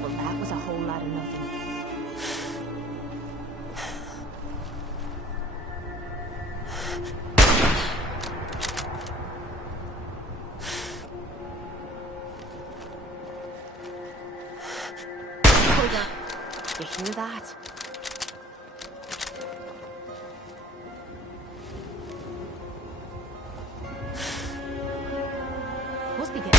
Well, that was a whole lot of nothing. Hold up. You hear that? Must be getting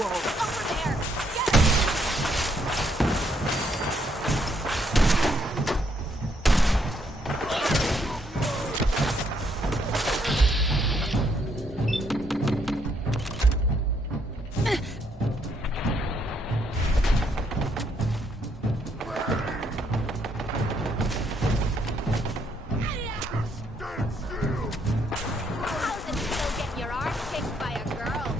How's it still get your arse kicked by a girl?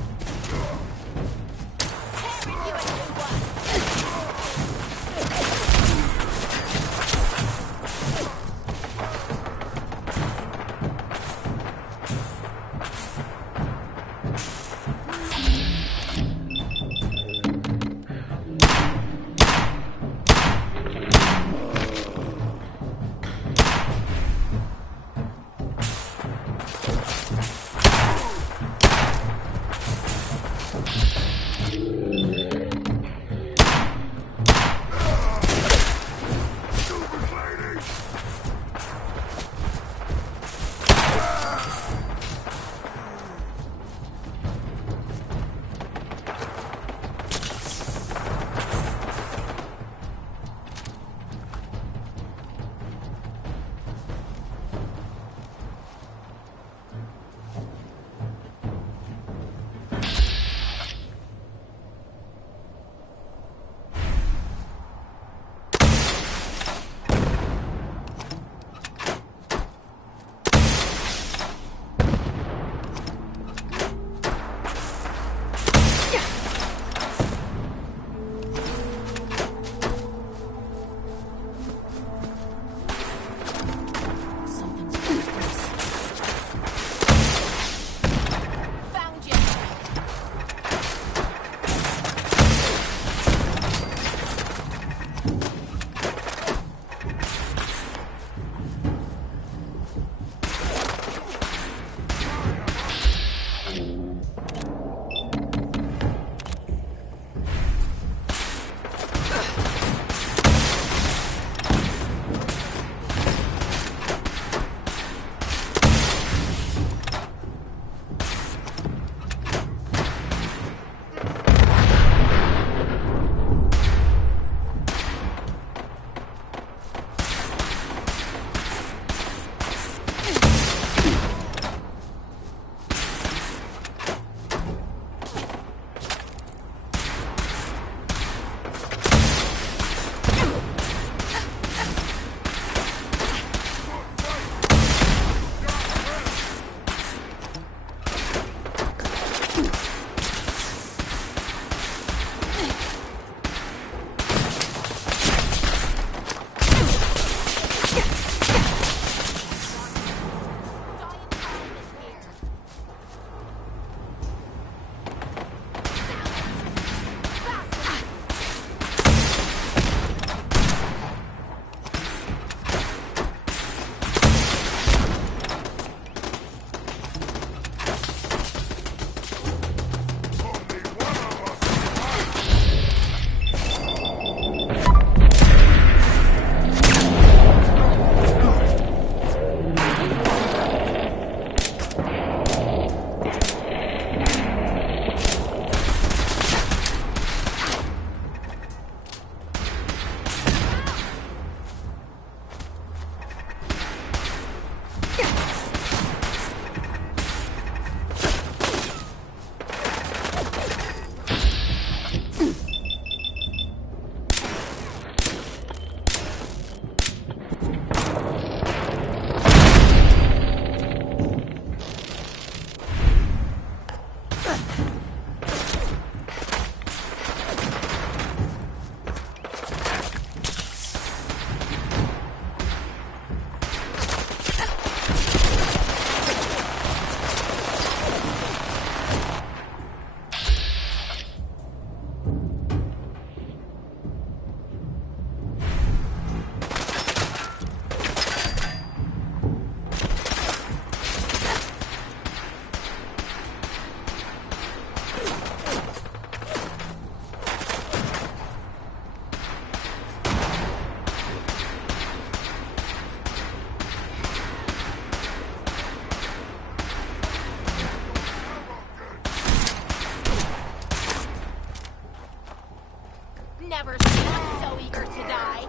never seen him so eager to die.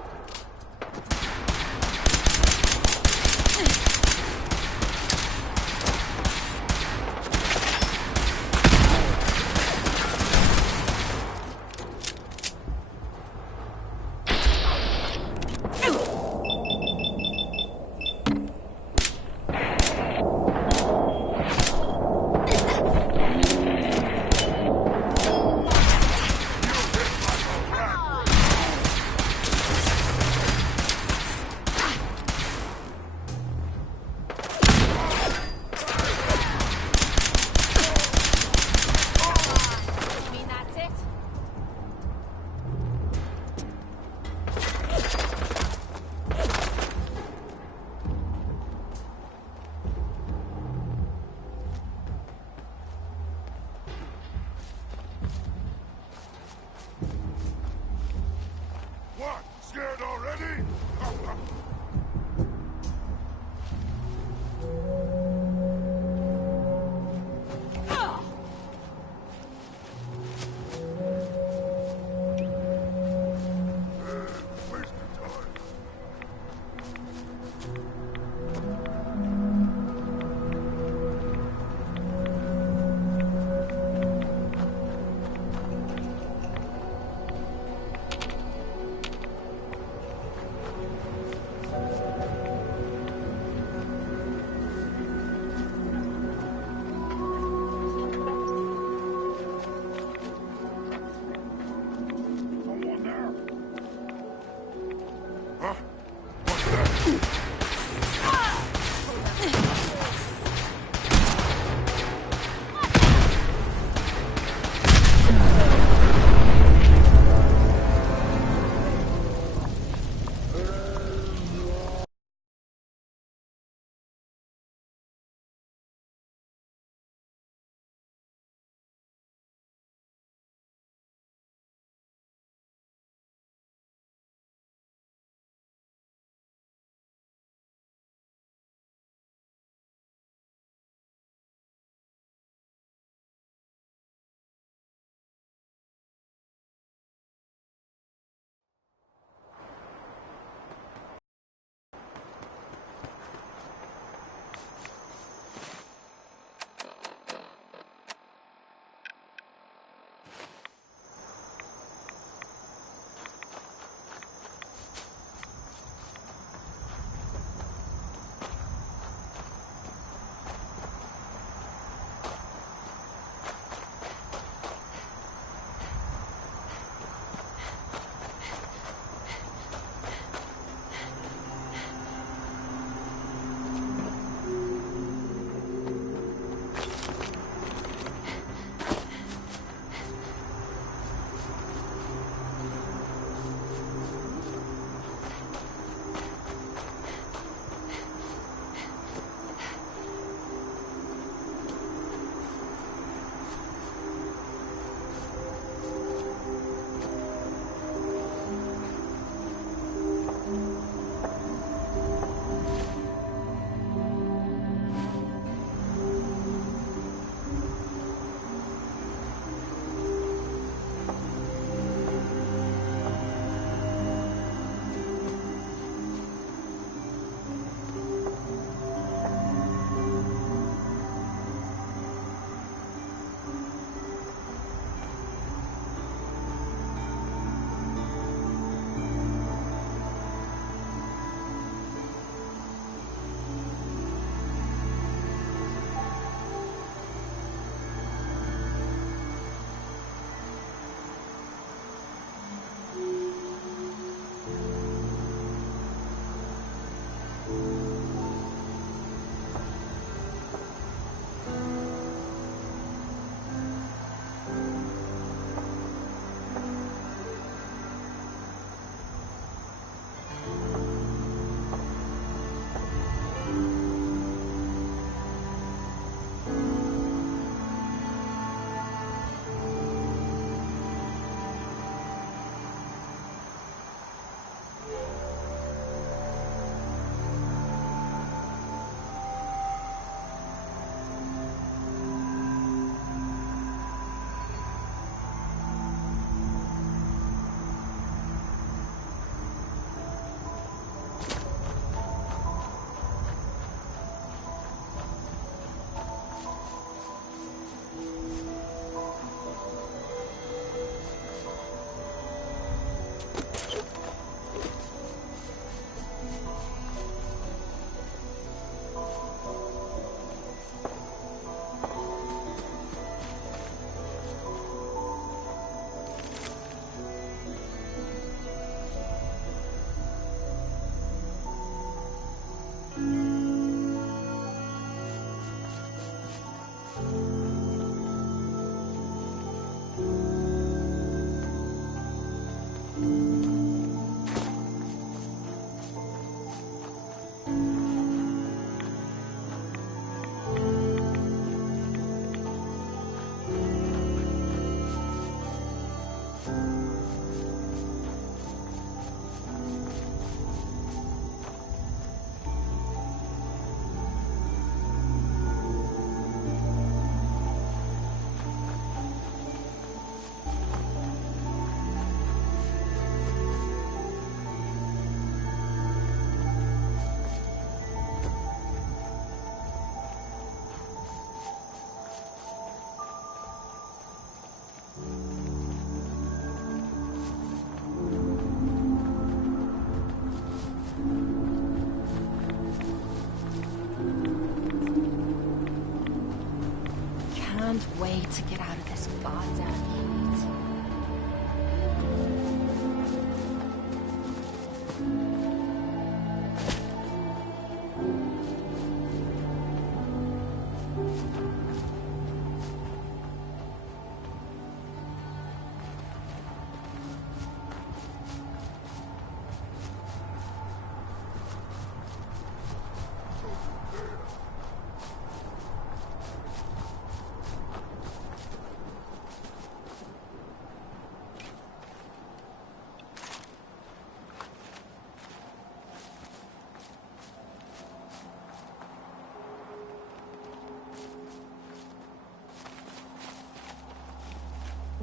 got to get out of this goddamn heat.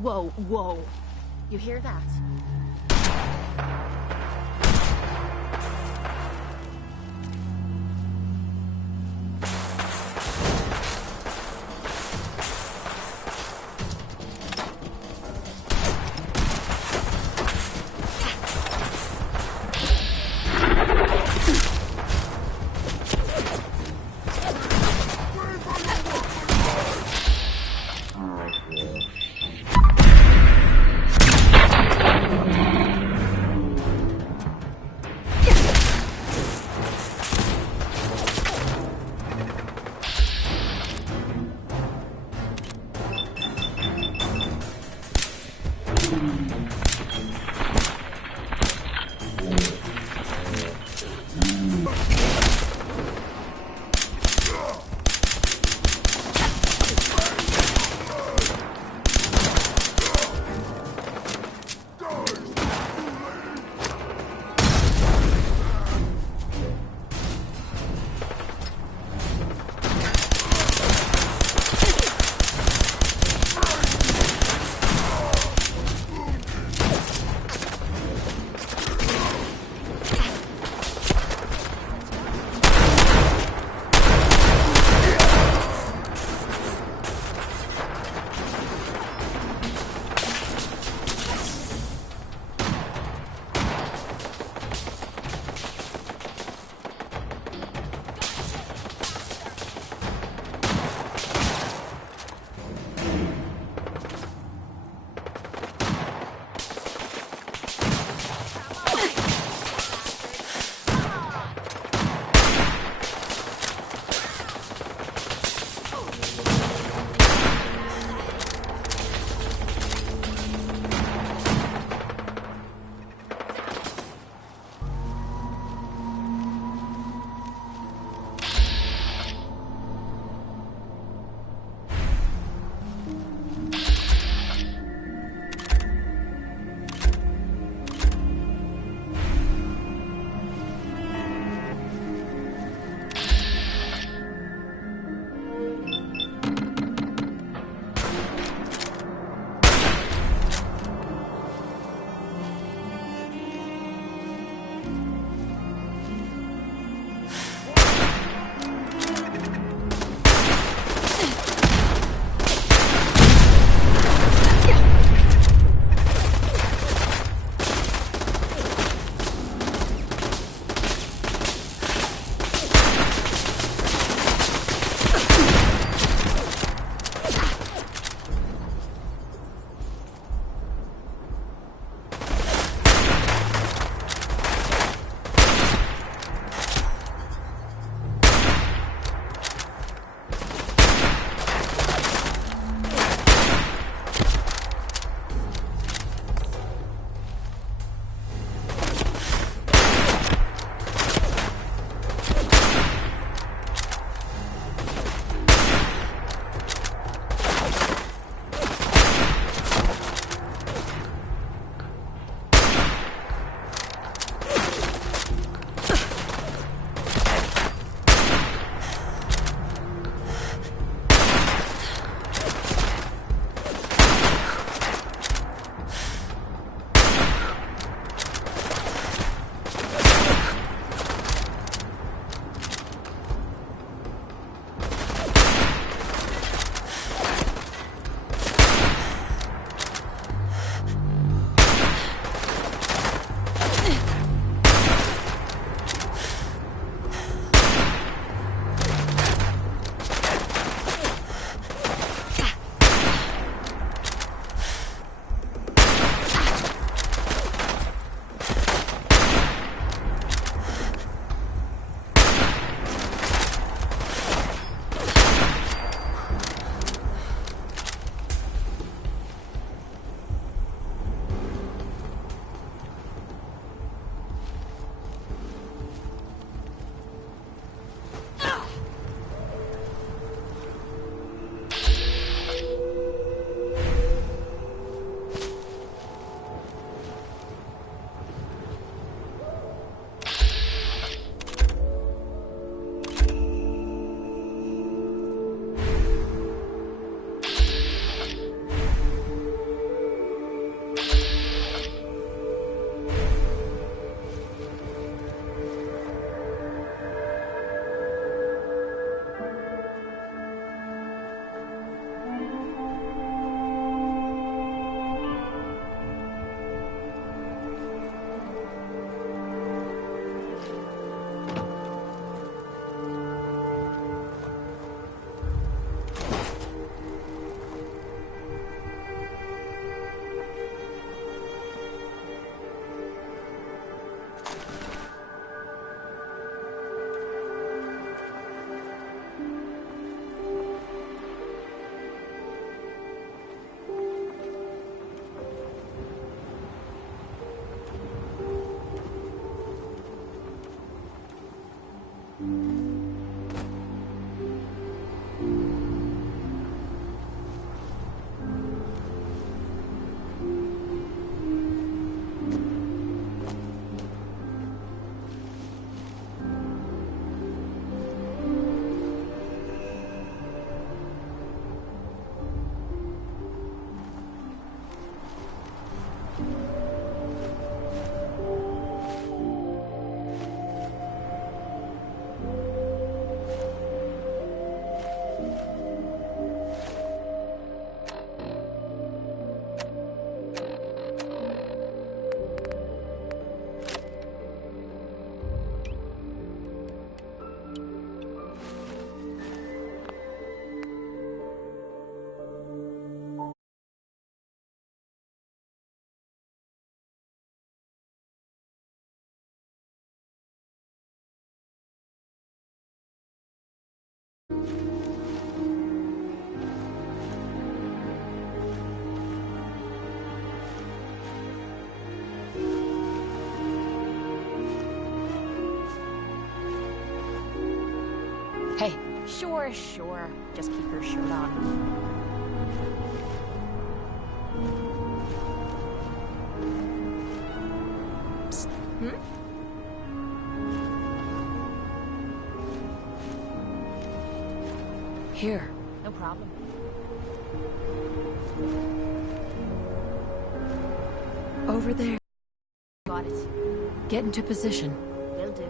Whoa, whoa. You hear that? Hey. Sure, sure. Just keep your shirt on. Psst. Here. No problem. Over there. Got it. Get into position. Will do.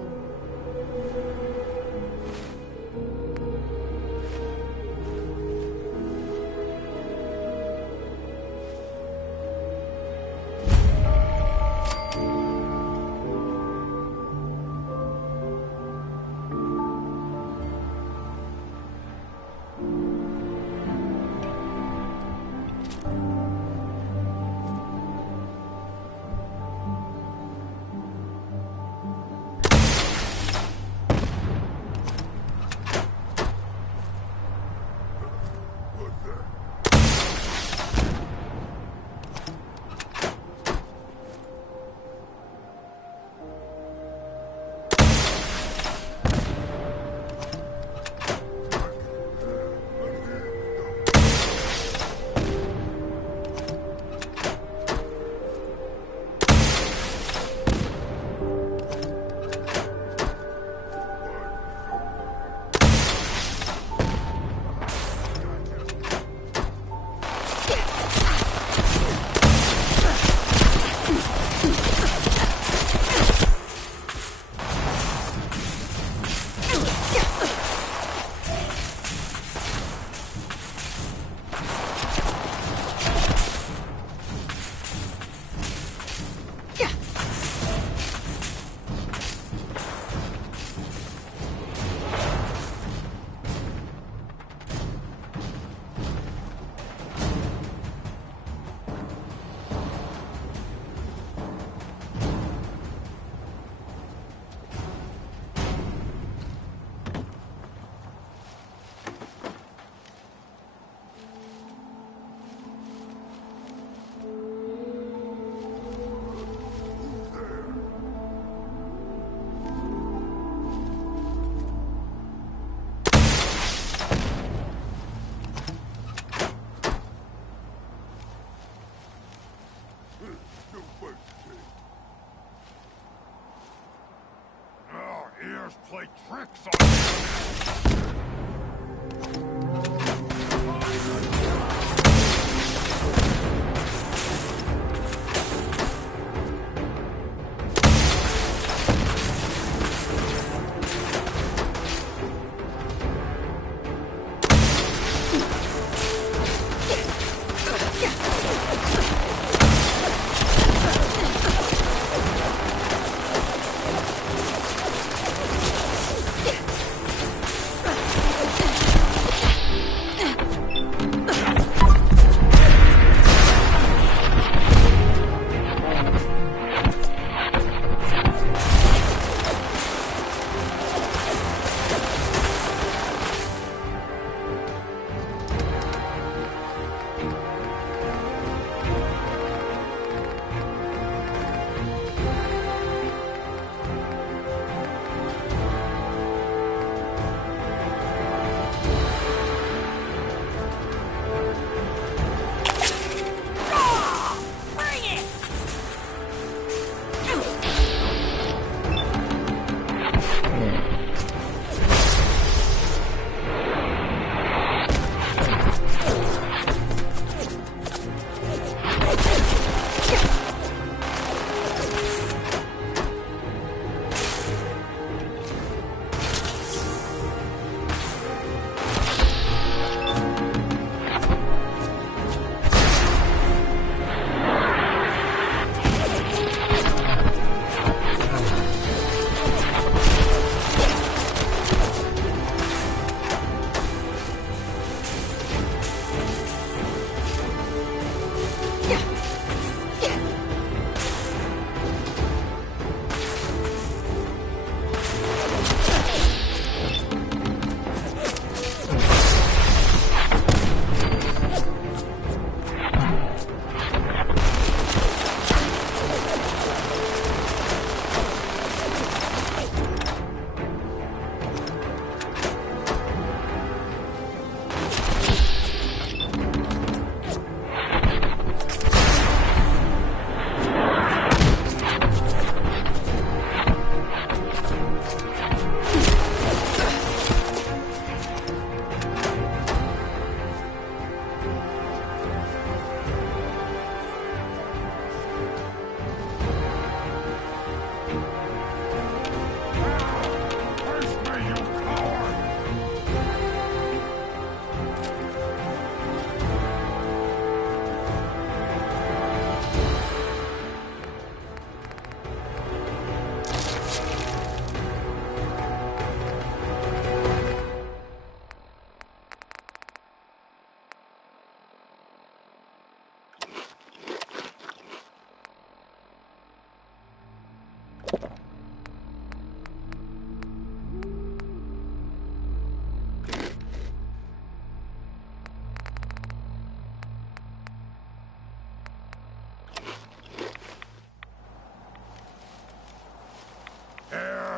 Ears play tricks on you.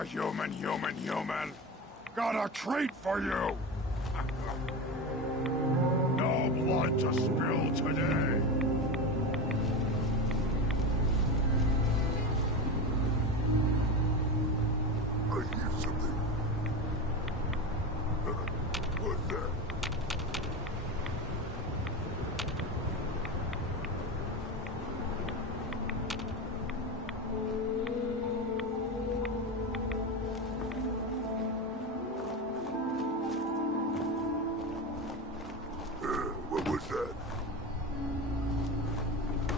Human. Got a treat for you! No blood to spill today. I hear something. What's that? What was that?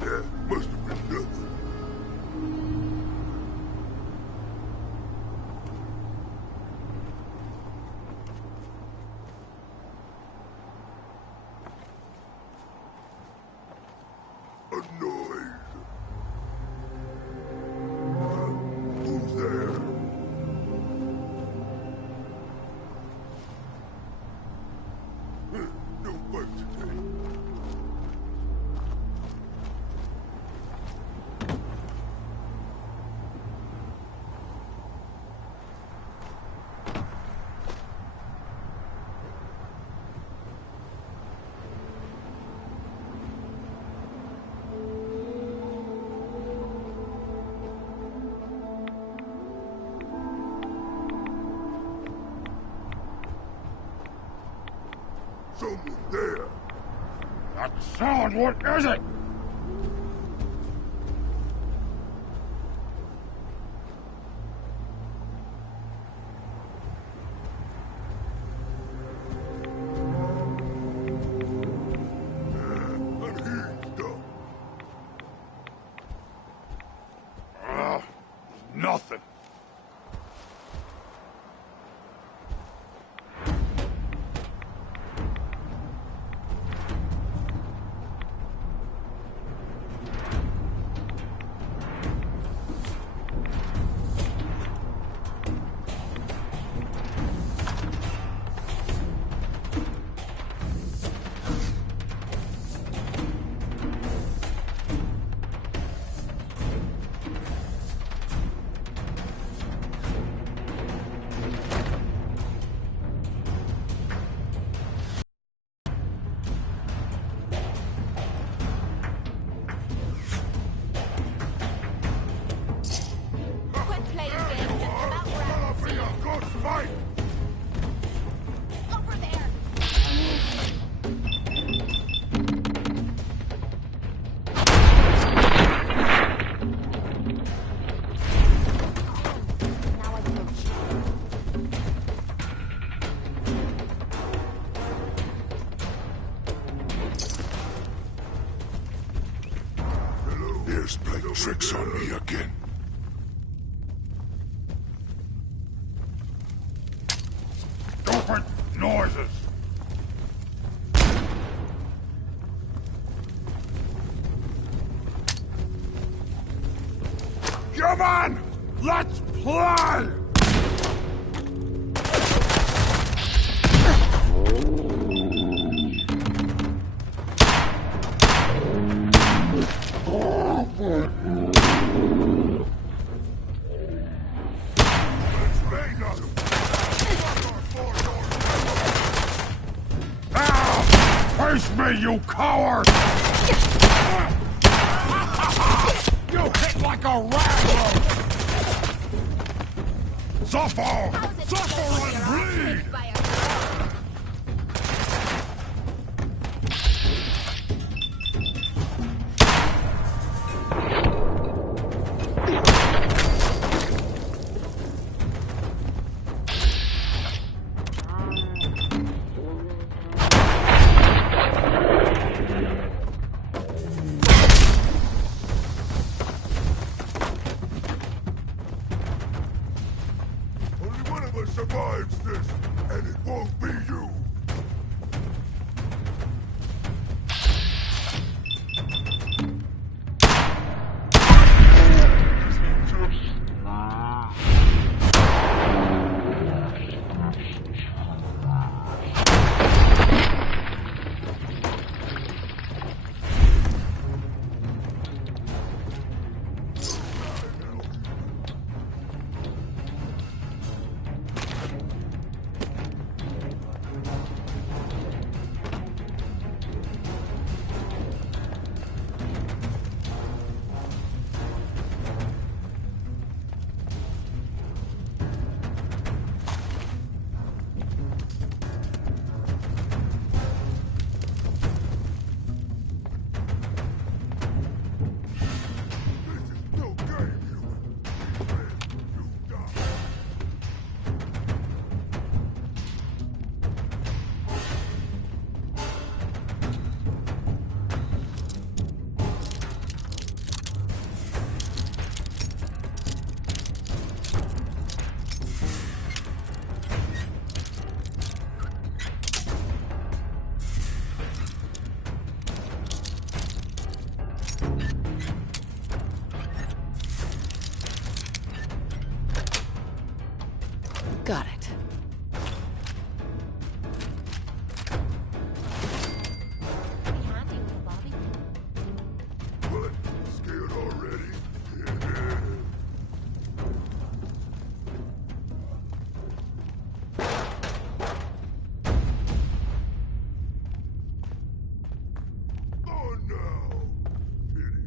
That must have been nothing. A noise. Who's there? No fight today. Someone there. That sound, what is it? I'm hearing stuff. Nothing. Quit playing games and come out where I can see you. Good fight! Over there! Now I feel cheap. Here's playing tricks on me again. Stupid noises! Come on! Let's play! Face me, you coward! You hit like a rat! Suffer! Suffer and bleed! Only one of us survives this, and it won't be you. Got it. What? Scared already? Oh no! Pity.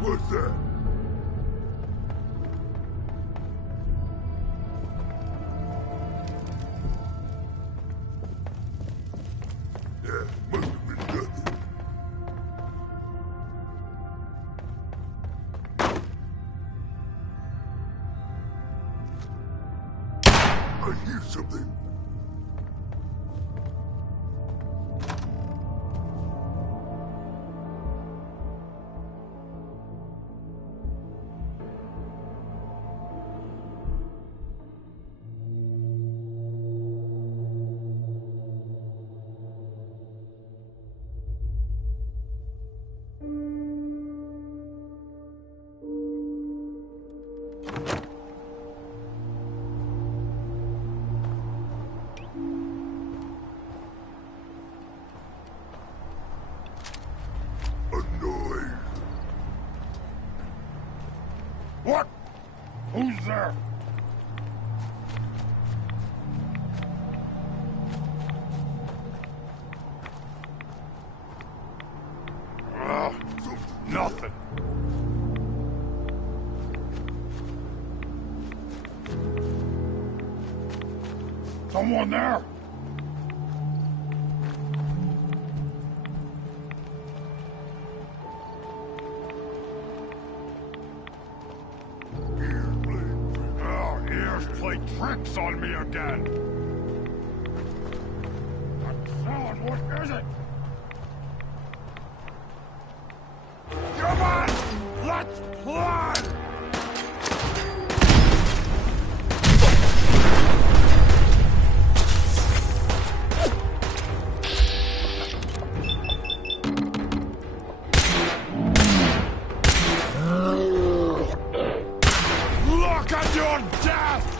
What's that? Yeah, must have been nothing. I hear something. What? Who's there? Nothing. Someone there? Ears play tricks on me again. That sound, what is it? Come on! Let's play! Look at your death!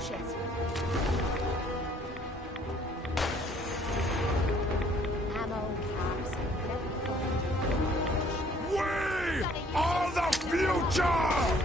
bushes. Ammo, caps, We are the future!